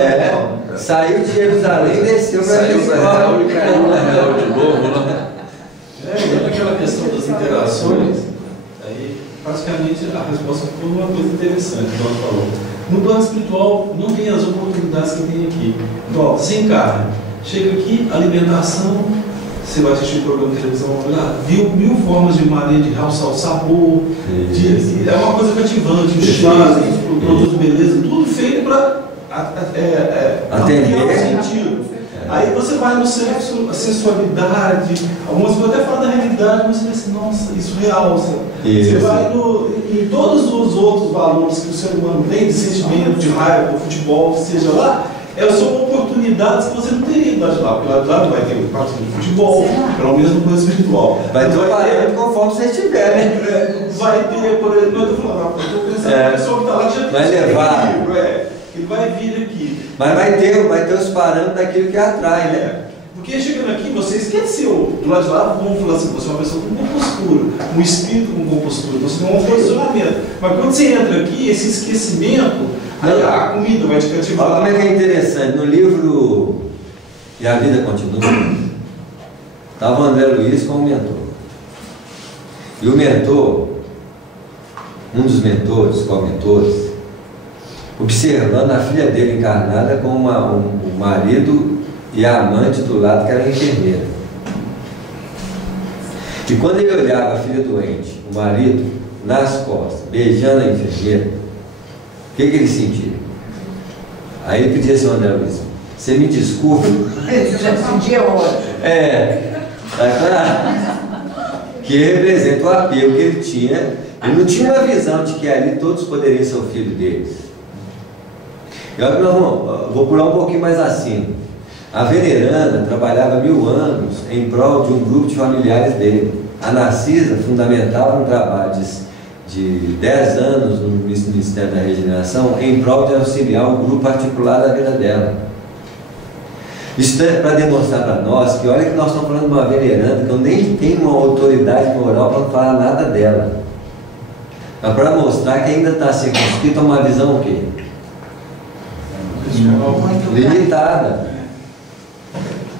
Saiu de Jerusalém e desceu para Jerusalém e caiu na real de novo, né? Olha aquela questão das interações, aí praticamente a resposta foi uma coisa interessante que ela falou. No plano espiritual não tem as oportunidades que tem aqui. Então, você encarna, chega aqui, alimentação, você vai assistir o programa de televisão, viu 1000 formas de maneira de realçar o sabor, é uma coisa cativante, os chás, produtos de beleza, tudo feito para atender o sentido. Aí você vai no sexo, a sensualidade, algumas coisas até falam da realidade, mas você pensa, nossa, isso realça. Você vai em todos os outros valores que o ser humano tem, de sentimento, de raiva, do futebol, seja lá, são oportunidades que você não teria do lado de lá. Porque lá de lá vai ter o parte de futebol, pelo menos no plano espiritual. Vai ter o parâmetro conforme você estiver, né? Vai ter, por exemplo, eu estou falando, eu estou pensando na pessoa que está lá que já tem vai levar. Ele vai vir aqui. Mas vai ter os parâmetros daquilo que atrai, né? Porque chegando aqui, você esqueceu. Do lado de lá, vamos falar assim, você é uma pessoa com compostura, um espírito com compostura, então você tem um posicionamento. Mas quando você entra aqui, esse esquecimento, aí a comida vai te cativar. Olha como é que é interessante. No livro E a Vida Continua, estava o André Luiz com o mentor. E o mentor, um dos mentores, co-mentores, observando a filha dele encarnada com o marido e a amante do lado, que era a enfermeira. E quando ele olhava a filha doente, o marido, nas costas, beijando a enfermeira, o que ele sentia? Aí ele pedia assim ao André Luiz, você me desculpa? Ele já sentia hoje. Tá claro? Que representa o apelo que ele tinha. Ele não tinha uma visão de que ali todos poderiam ser o filho deles. Eu vou pular um pouquinho mais acima. A veneranda trabalhava 1000 anos em prol de um grupo de familiares dele. A Narcisa fundamentava um trabalho de 10 anos no Ministério da Regeneração em prol de auxiliar um grupo particular da vida dela. Isso é para demonstrar para nós que, olha que nós estamos falando de uma veneranda que eu nem tenho uma autoridade moral para falar nada dela. Mas para mostrar que ainda está circunscrita a uma visão o quê? Limitada.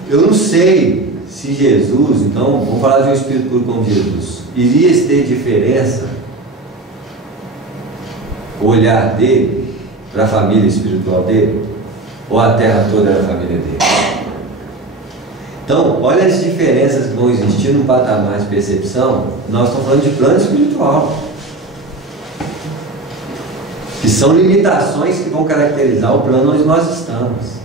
Eu não sei se Jesus, então, vamos falar de um espírito puro como Jesus, iria ter diferença o olhar dele para a família espiritual dele, ou a terra toda era a família dele. Então, olha as diferenças que vão existir no patamar de percepção. Nós estamos falando de plano espiritual, que são limitações que vão caracterizar o plano onde nós estamos.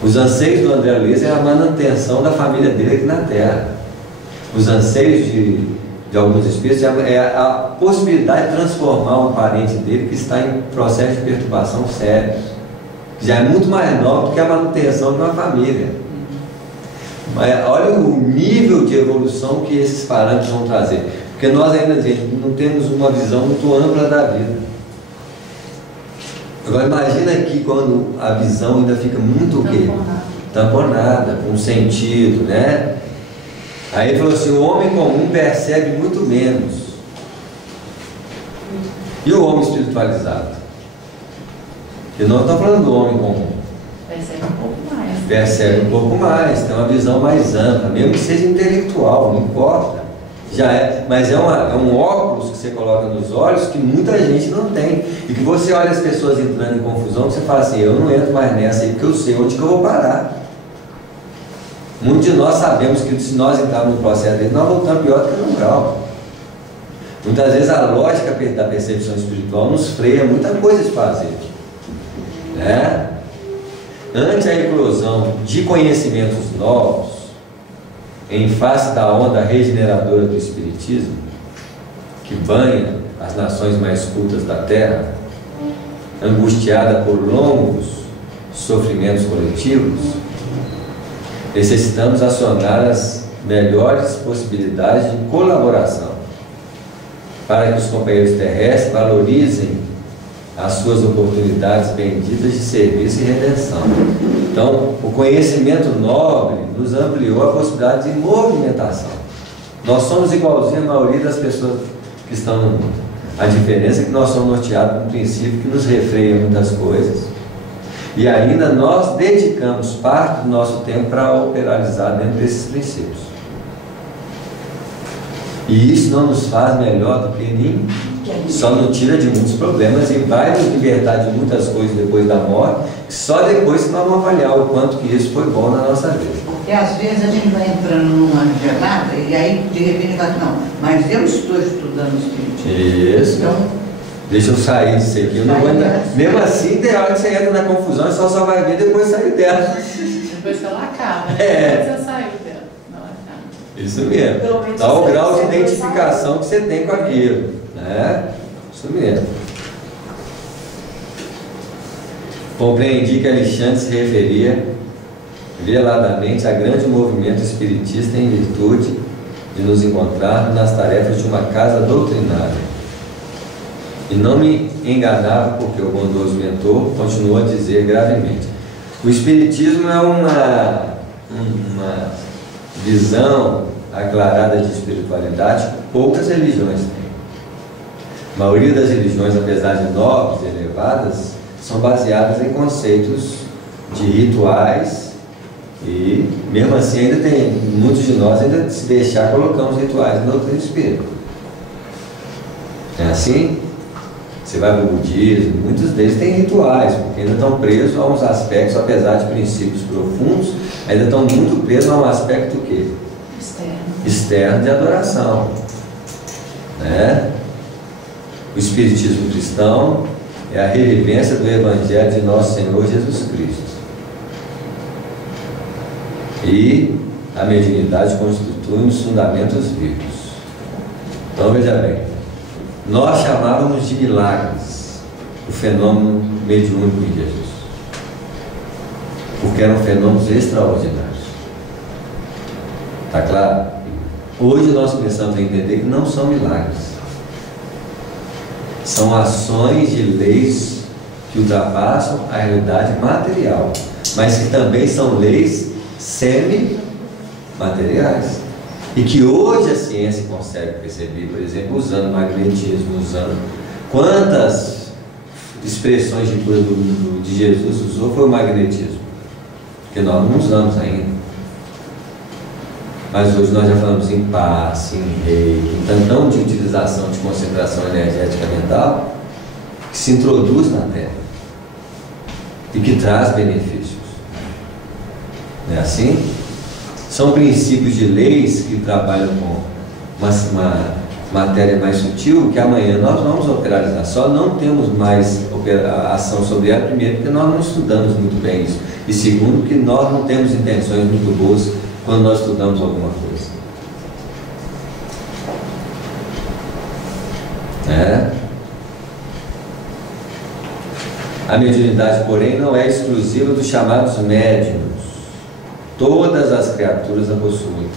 Os anseios do André Luiz é a manutenção da família dele aqui na Terra. Os anseios de alguns espíritos é a possibilidade de transformar um parente dele que está em processo de perturbação sério. Já é muito mais nobre do que a manutenção de uma família. Mas olha o nível de evolução que esses parâmetros vão trazer. Porque nós ainda, gente, não temos uma visão muito ampla da vida. Agora imagina aqui quando a visão ainda fica muito o quê? Tamponada, com sentido, né? Aí ele falou assim, o homem comum percebe muito menos. E o homem espiritualizado? Porque nós estamos falando do homem comum. Percebe um pouco mais. Percebe um pouco mais, tem uma visão mais ampla, mesmo que seja intelectual, não importa. Já é, mas é um óculos que você coloca nos olhos que muita gente não tem. E que você olha as pessoas entrando em confusão, você fala assim, eu não entro mais nessa aí porque eu sei onde que eu vou parar. Muitos de nós sabemos que se nós entrarmos no processo dele, nós voltamos pior do que no grau. Muitas vezes a lógica da percepção espiritual nos freia muita coisa de fazer. Né? Ante a eclosão de conhecimentos novos, em face da onda regeneradora do Espiritismo, que banha as nações mais cultas da Terra, angustiada por longos sofrimentos coletivos, necessitamos acionar as melhores possibilidades de colaboração para que os companheiros terrestres valorizem as suas oportunidades benditas de serviço e redenção. Então, o conhecimento nobre nos ampliou a possibilidade de movimentação. Nós somos igualzinho a maioria das pessoas que estão no mundo. A diferença é que nós somos norteados por um princípio que nos refreia muitas coisas. E ainda nós dedicamos parte do nosso tempo para operalizar dentro desses princípios. E isso não nos faz melhor do que ninguém. Só nos tira de muitos problemas e vai nos libertar de muitas coisas depois da morte, só depois que nós vamos avaliar o quanto que isso foi bom na nossa vida. Porque às vezes a gente vai entrando numa gelada e aí de repente fala, não, mas eu estou estudando Espiritismo. Isso. Então, deixa eu sair disso aqui, eu não vou entrar. Mesmo assim, tem hora que você entra na confusão e só vai ver depois sair dela. Depois que ela acaba, né? É. Você saiu dela. Não acaba. Isso mesmo. Dá o grau de identificação que você tem com aquilo. Isso mesmo. Compreendi que Alexandre se referia veladamente a grande movimento espiritista em virtude de nos encontrarmos nas tarefas de uma casa doutrinária. E não me enganava porque o bondoso mentor continuou a dizer gravemente: o espiritismo é uma visão aclarada de espiritualidade que poucas religiões têm. A maioria das religiões, apesar de nobres e elevadas, são baseadas em conceitos de rituais e, mesmo assim, ainda tem, muitos de nós ainda, se deixar, colocamos rituais na doutrina espírita. É assim? Você vai para o budismo, muitos deles têm rituais, porque ainda estão presos a uns aspectos, apesar de princípios profundos, ainda estão muito presos a um aspecto o quê? Externo de adoração. Né? O espiritismo cristão é a revivência do Evangelho de nosso Senhor Jesus Cristo. E a mediunidade constitui os fundamentos vivos. Então veja bem, nós chamávamos de milagres o fenômeno mediúnico em Jesus, porque eram fenômenos extraordinários. Está claro? Hoje nós começamos a entender que não são milagres. São ações de leis que ultrapassam a realidade material, mas que também são leis semi-materiais. E que hoje a ciência consegue perceber, por exemplo, usando magnetismo, usando quantas expressões de cura de Jesus usou foi o magnetismo, que nós não usamos ainda. Mas hoje nós já falamos em passe, em reiki, em tantão de utilização de concentração energética mental que se introduz na Terra e que traz benefícios. Não é assim? São princípios de leis que trabalham com uma matéria mais sutil que amanhã nós vamos operalizar. Só não temos mais ação sobre ela, primeiro, porque nós não estudamos muito bem isso, e segundo, que nós não temos intenções muito boas quando nós estudamos alguma coisa. A mediunidade, porém, não é exclusiva dos chamados médiuns. Todas as criaturas a possuem,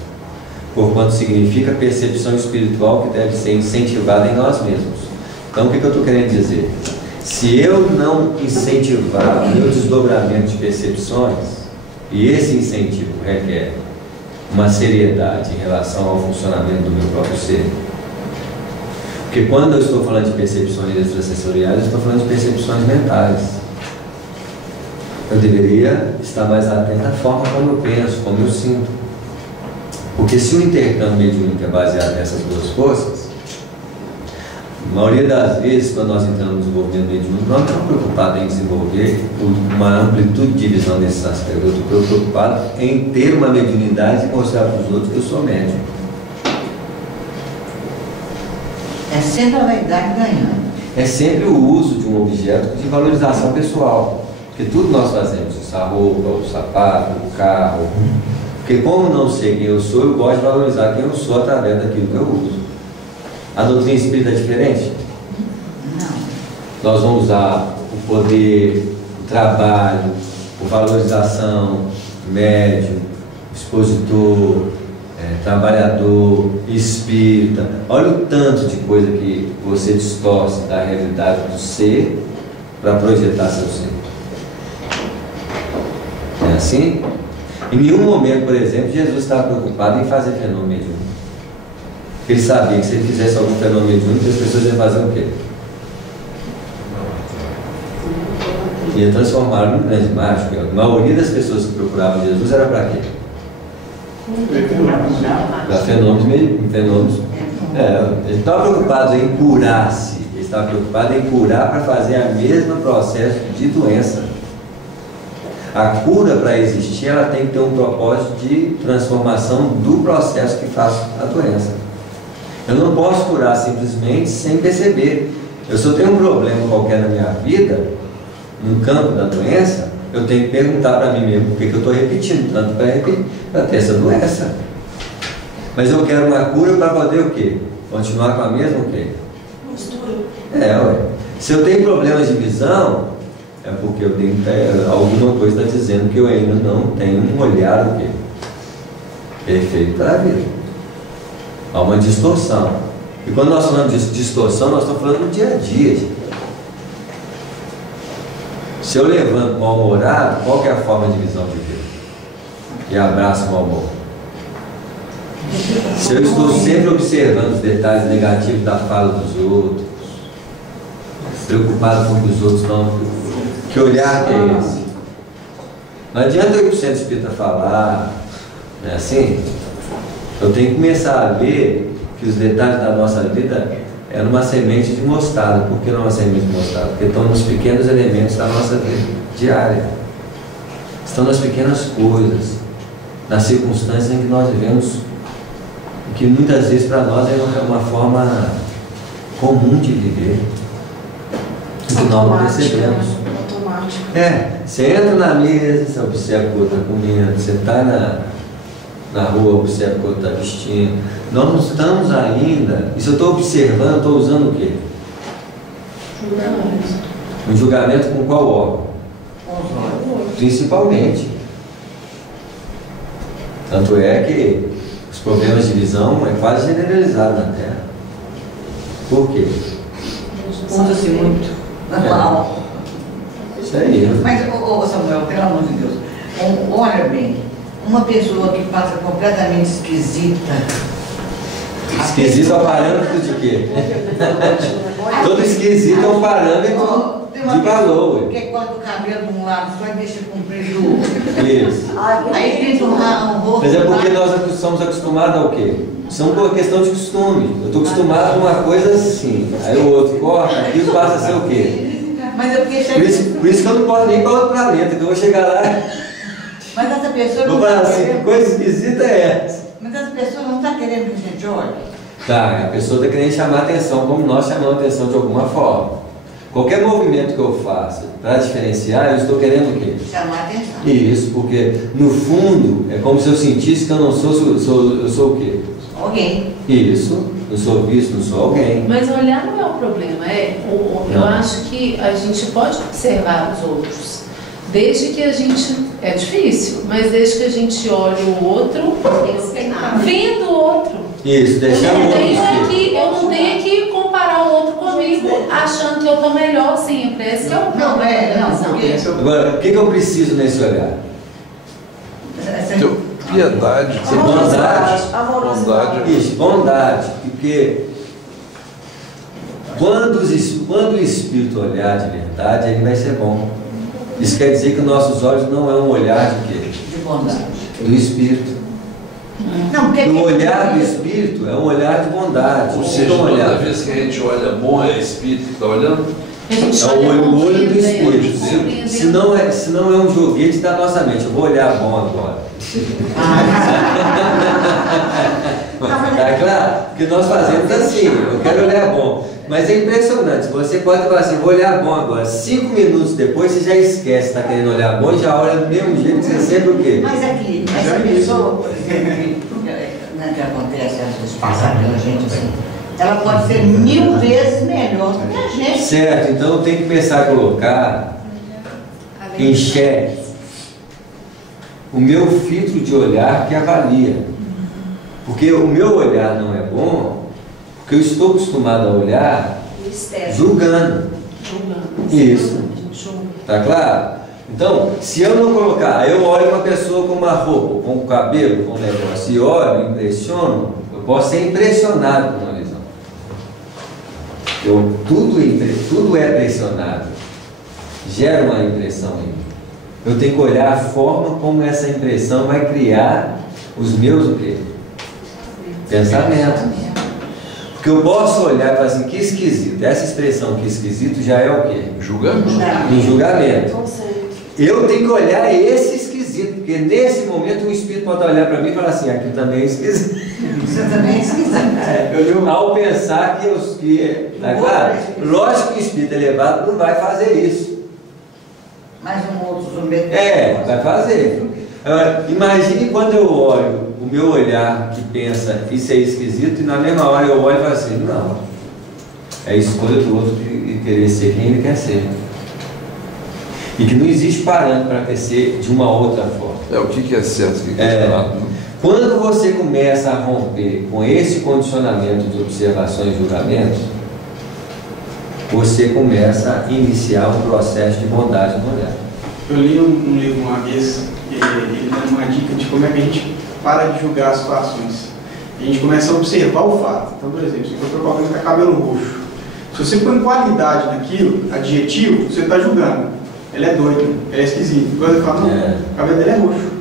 porquanto significa percepção espiritual que deve ser incentivada em nós mesmos. Então, o que eu estou querendo dizer? Se eu não incentivar o meu desdobramento de percepções, e esse incentivo requer uma seriedade em relação ao funcionamento do meu próprio ser, porque quando eu estou falando de percepções extrasensoriais, eu estou falando de percepções mentais. Eu deveria estar mais atento à forma como eu penso, como eu sinto. Porque se o intercâmbio mediúnico é baseado nessas duas forças, a maioria das vezes, quando nós entramos no desenvolvimento mediúnico, nós não estamos preocupados em desenvolver uma amplitude de visão nesses aspectos. Eu estou preocupado em ter uma mediunidade e mostrar para os outros que eu sou médium. É sempre a vaidade ganhando. É sempre o uso de um objeto de valorização pessoal. Porque tudo nós fazemos, essa roupa, o sapato, o carro. Porque como não sei quem eu sou, eu gosto de valorizar quem eu sou através daquilo que eu uso. A doutrina espírita é diferente? Não. Nós vamos usar o poder, o trabalho, a valorização, médium, expositor, trabalhador, espírita. Olha o tanto de coisa que você distorce da realidade do ser para projetar seu ser. É assim? Em nenhum momento, por exemplo, Jesus estava preocupado em fazer fenômeno mediúnico. Ele sabia que se ele fizesse algum fenômeno mediúnico, as pessoas iam fazer o quê? Ia transformar num grande mágico. A maioria das pessoas que procuravam Jesus era para quê? Para fenômenos. Ele estava preocupado em curar-se. Ele estava preocupado em curar para fazer o mesmo processo de doença. A cura, para existir, ela tem que ter um propósito de transformação do processo que faz a doença. Eu não posso curar simplesmente sem perceber. Se eu tenho um problema qualquer na minha vida, no campo da doença, eu tenho que perguntar para mim mesmo por que eu estou repetindo tanto para ter essa doença. Mas eu quero uma cura para poder o quê? Continuar com a mesma o quê? Mistura. Se eu tenho problemas de visão, é porque eu tenho alguma coisa está dizendo que eu ainda não tenho um olhar o quê? Perfeito para a vida. Há uma distorção. E quando nós falamos de distorção, nós estamos falando do dia a dia. Gente. Se eu levanto mal-humorado, qual que é a forma de visão de vida? E abraço o mal-humor. Se eu estou sempre observando os detalhes negativos da fala dos outros, preocupado com o que os outros não... Que olhar que é esse? Não adianta eu ir para o centro espírita falar, não é assim? Eu tenho que começar a ver que os detalhes da nossa vida é numa semente de mostarda. Por que não uma semente de mostarda? Porque estão nos pequenos elementos da nossa vida diária. Estão nas pequenas coisas, nas circunstâncias em que nós vivemos, que muitas vezes para nós é uma forma comum de viver, que nós não percebemos. Você entra na mesa, você observa o que o outro está comendo, você está na rua, observa o que o outro está vestindo. Nós não estamos ainda, e se eu estou observando, estou usando o quê? Julgamento. Um julgamento com qual órgão? Principalmente. Tanto é que os problemas de visão é quase generalizado na Terra. Por quê? Usa-se muito. Isso aí. Mas, Samuel, pelo amor de Deus, olha bem, uma pessoa que passa completamente esquisita. Esquisito é um parâmetro de quê? Todo esquisito é um parâmetro de valor. Porque corta o cabelo de um lado só e deixa comprido do outro. Isso. Aí pinta um rosto. Mas é porque nós somos acostumados ao quê? Isso é uma questão de costume. Eu estou acostumado com uma coisa assim. Aí o outro corta, aquilo passa a ser o quê? Mas eu fiquei por isso que eu não posso nem para outro planeta, que eu vou chegar lá. Mas essa pessoa não está assim, que coisa esquisita é essa? Mas essa pessoa não está querendo que a gente olhe. Tá, a pessoa está querendo chamar a atenção, como nós chamamos a atenção de alguma forma. Qualquer movimento que eu faça para diferenciar, eu estou querendo o quê? Chamar a atenção. Isso, porque no fundo é como se eu sentisse que eu não sou, eu sou o quê? Alguém. Isso, não sou visto, não sou alguém. Mas olhar não é o problema, eu acho que a gente pode observar os outros, desde que a gente, é difícil, mas desde que a gente olhe o outro, vendo o outro. Isso, deixar o outro. Eu não tenho que comparar o outro comigo, achando que eu estou melhor sempre. Esse que é o problema. Agora, o que eu preciso nesse olhar? Piedade, bondade. Isso, bondade. Porque quando o Espírito olhar de verdade, ele vai ser bom. Isso quer dizer que nossos olhos não é um olhar de quê? De bondade. Do Espírito. Não, porque O olhar do Espírito é um olhar de bondade. Ou seja, toda vez que a gente olha bom, é Espírito que está olhando? A gente É olha o olho do compreendendo, Espírito. compreendendo. Se não é um joguete da nossa mente. Eu vou olhar bom agora. Tá claro? Porque nós fazemos assim, eu quero olhar bom. Mas é impressionante, você pode falar assim, vou olhar bom agora. 5 minutos depois você já esquece, está querendo olhar bom e já olha do mesmo jeito que você sempre o quê? Mas aqui, essa pessoa, por exemplo, que acontece às vezes passar pela gente assim, ela pode ser 1000 vezes melhor do que a gente. Certo, então tem que começar a colocar em xeque o meu filtro de olhar que avalia. Porque o meu olhar não é bom, porque eu estou acostumado a olhar julgando. Isso. Tá claro? Então, se eu não colocar, eu olho uma pessoa com uma roupa, com o cabelo, com um negócio, e olho, impressiono, eu posso ser impressionado com uma visão. Tudo é pressionado. Gera uma impressão em mim. Eu tenho que olhar a forma como essa impressão vai criar os meus o quê? Pensamentos. Porque eu posso olhar e falar assim, que esquisito. Essa expressão que esquisito já é o quê? Julgamento. Um julgamento. Eu tenho que olhar esse esquisito, porque nesse momento o Espírito pode olhar para mim e falar assim, aqui também é esquisito. Você também é esquisito. Ao pensar tá claro? Lógico que o Espírito elevado não vai fazer isso. Mais um outro zumbi. Vai fazer. Agora, imagine quando eu olho o meu olhar que pensa isso é esquisito e na mesma hora eu olho e falo assim, não, é escolha do outro de querer ser quem ele quer ser. E que não existe parâmetro para crescer de uma outra forma. O que é certo, o que é errado. Quando você começa a romper com esse condicionamento de observações e julgamentos, você começa a iniciar um processo de bondade no olhar. Eu li um livro uma vez, ele dá uma dica de como é que a gente para de julgar as situações. A gente começa a observar o fato. Então, por exemplo, se você for alguém que está cabelo roxo, se você põe qualidade naquilo, adjetivo, você está julgando. Ele é doido, ele é esquisito. Depois você fala, não, o cabelo dele é roxo.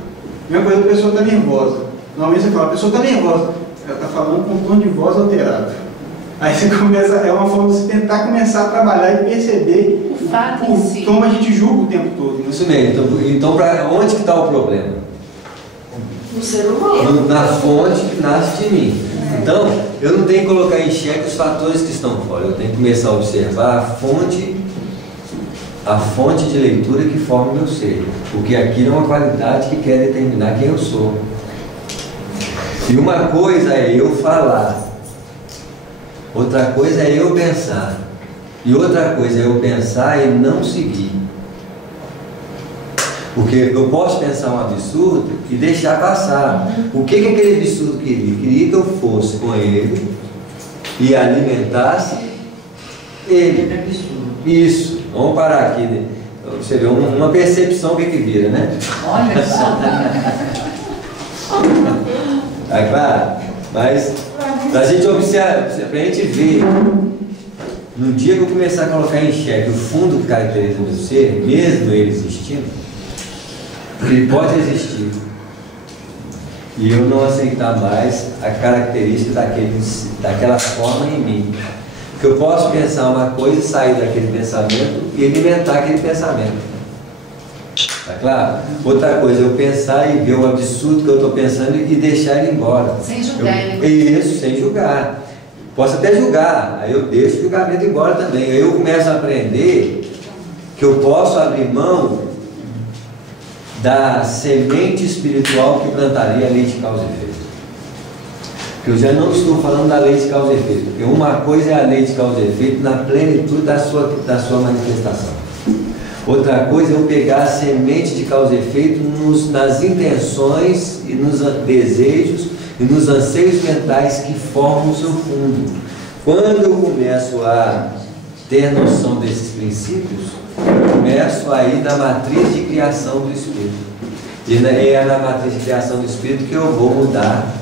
Mesma coisa, a pessoa está nervosa. Normalmente você fala, a pessoa está nervosa. Ela está falando com um tom de voz alterado. Aí você começa, é uma forma de você tentar começar a trabalhar e perceber o fato em si. Como a gente julga o tempo todo. Né? Isso mesmo. Então onde que está o problema? No ser humano. Na fonte que nasce de mim. Então, eu não tenho que colocar em xeque os fatores que estão fora. Eu tenho que começar a observar a fonte de leitura que forma o meu ser. Porque aquilo é uma qualidade que quer determinar quem eu sou. E uma coisa é eu falar. Outra coisa é eu pensar. E outra coisa é eu pensar e não seguir. Porque eu posso pensar um absurdo e deixar passar. O que aquele absurdo queria? Queria que eu fosse com ele e alimentasse ele. Isso. Vamos parar aqui. Né? Você vê uma percepção que vira, né? Olha só. Tá claro? Mas pra gente observar, pra gente ver, no dia que eu começar a colocar em xeque o fundo que caracteriza o meu ser, mesmo ele existindo, ele pode existir, e eu não aceitar mais a característica daquela forma em mim. Porque eu posso pensar uma coisa e sair daquele pensamento e alimentar aquele pensamento. Tá claro? Outra coisa, eu pensar e ver o absurdo que eu estou pensando e deixar ele embora. Sem julgar. Isso, sem julgar. Posso até julgar, aí eu deixo o julgamento embora também. Aí eu começo a aprender que eu posso abrir mão da semente espiritual que plantaria a lei de causa e efeito. Porque eu já não estou falando da lei de causa e efeito. Porque uma coisa é a lei de causa e efeito na plenitude da sua manifestação. Outra coisa é eu pegar a semente de causa e efeito nas intenções e nos desejos e nos anseios mentais que formam o seu fundo. Quando eu começo a ter noção desses princípios, eu começo a ir na matriz de criação do Espírito. E é na matriz de criação do Espírito que eu vou mudar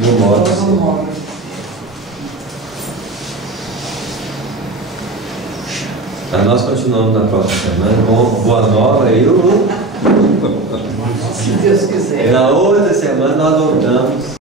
meu modo de ser. Nós continuamos na próxima semana com Boa Nova e o Se Deus quiser. Na outra semana nós voltamos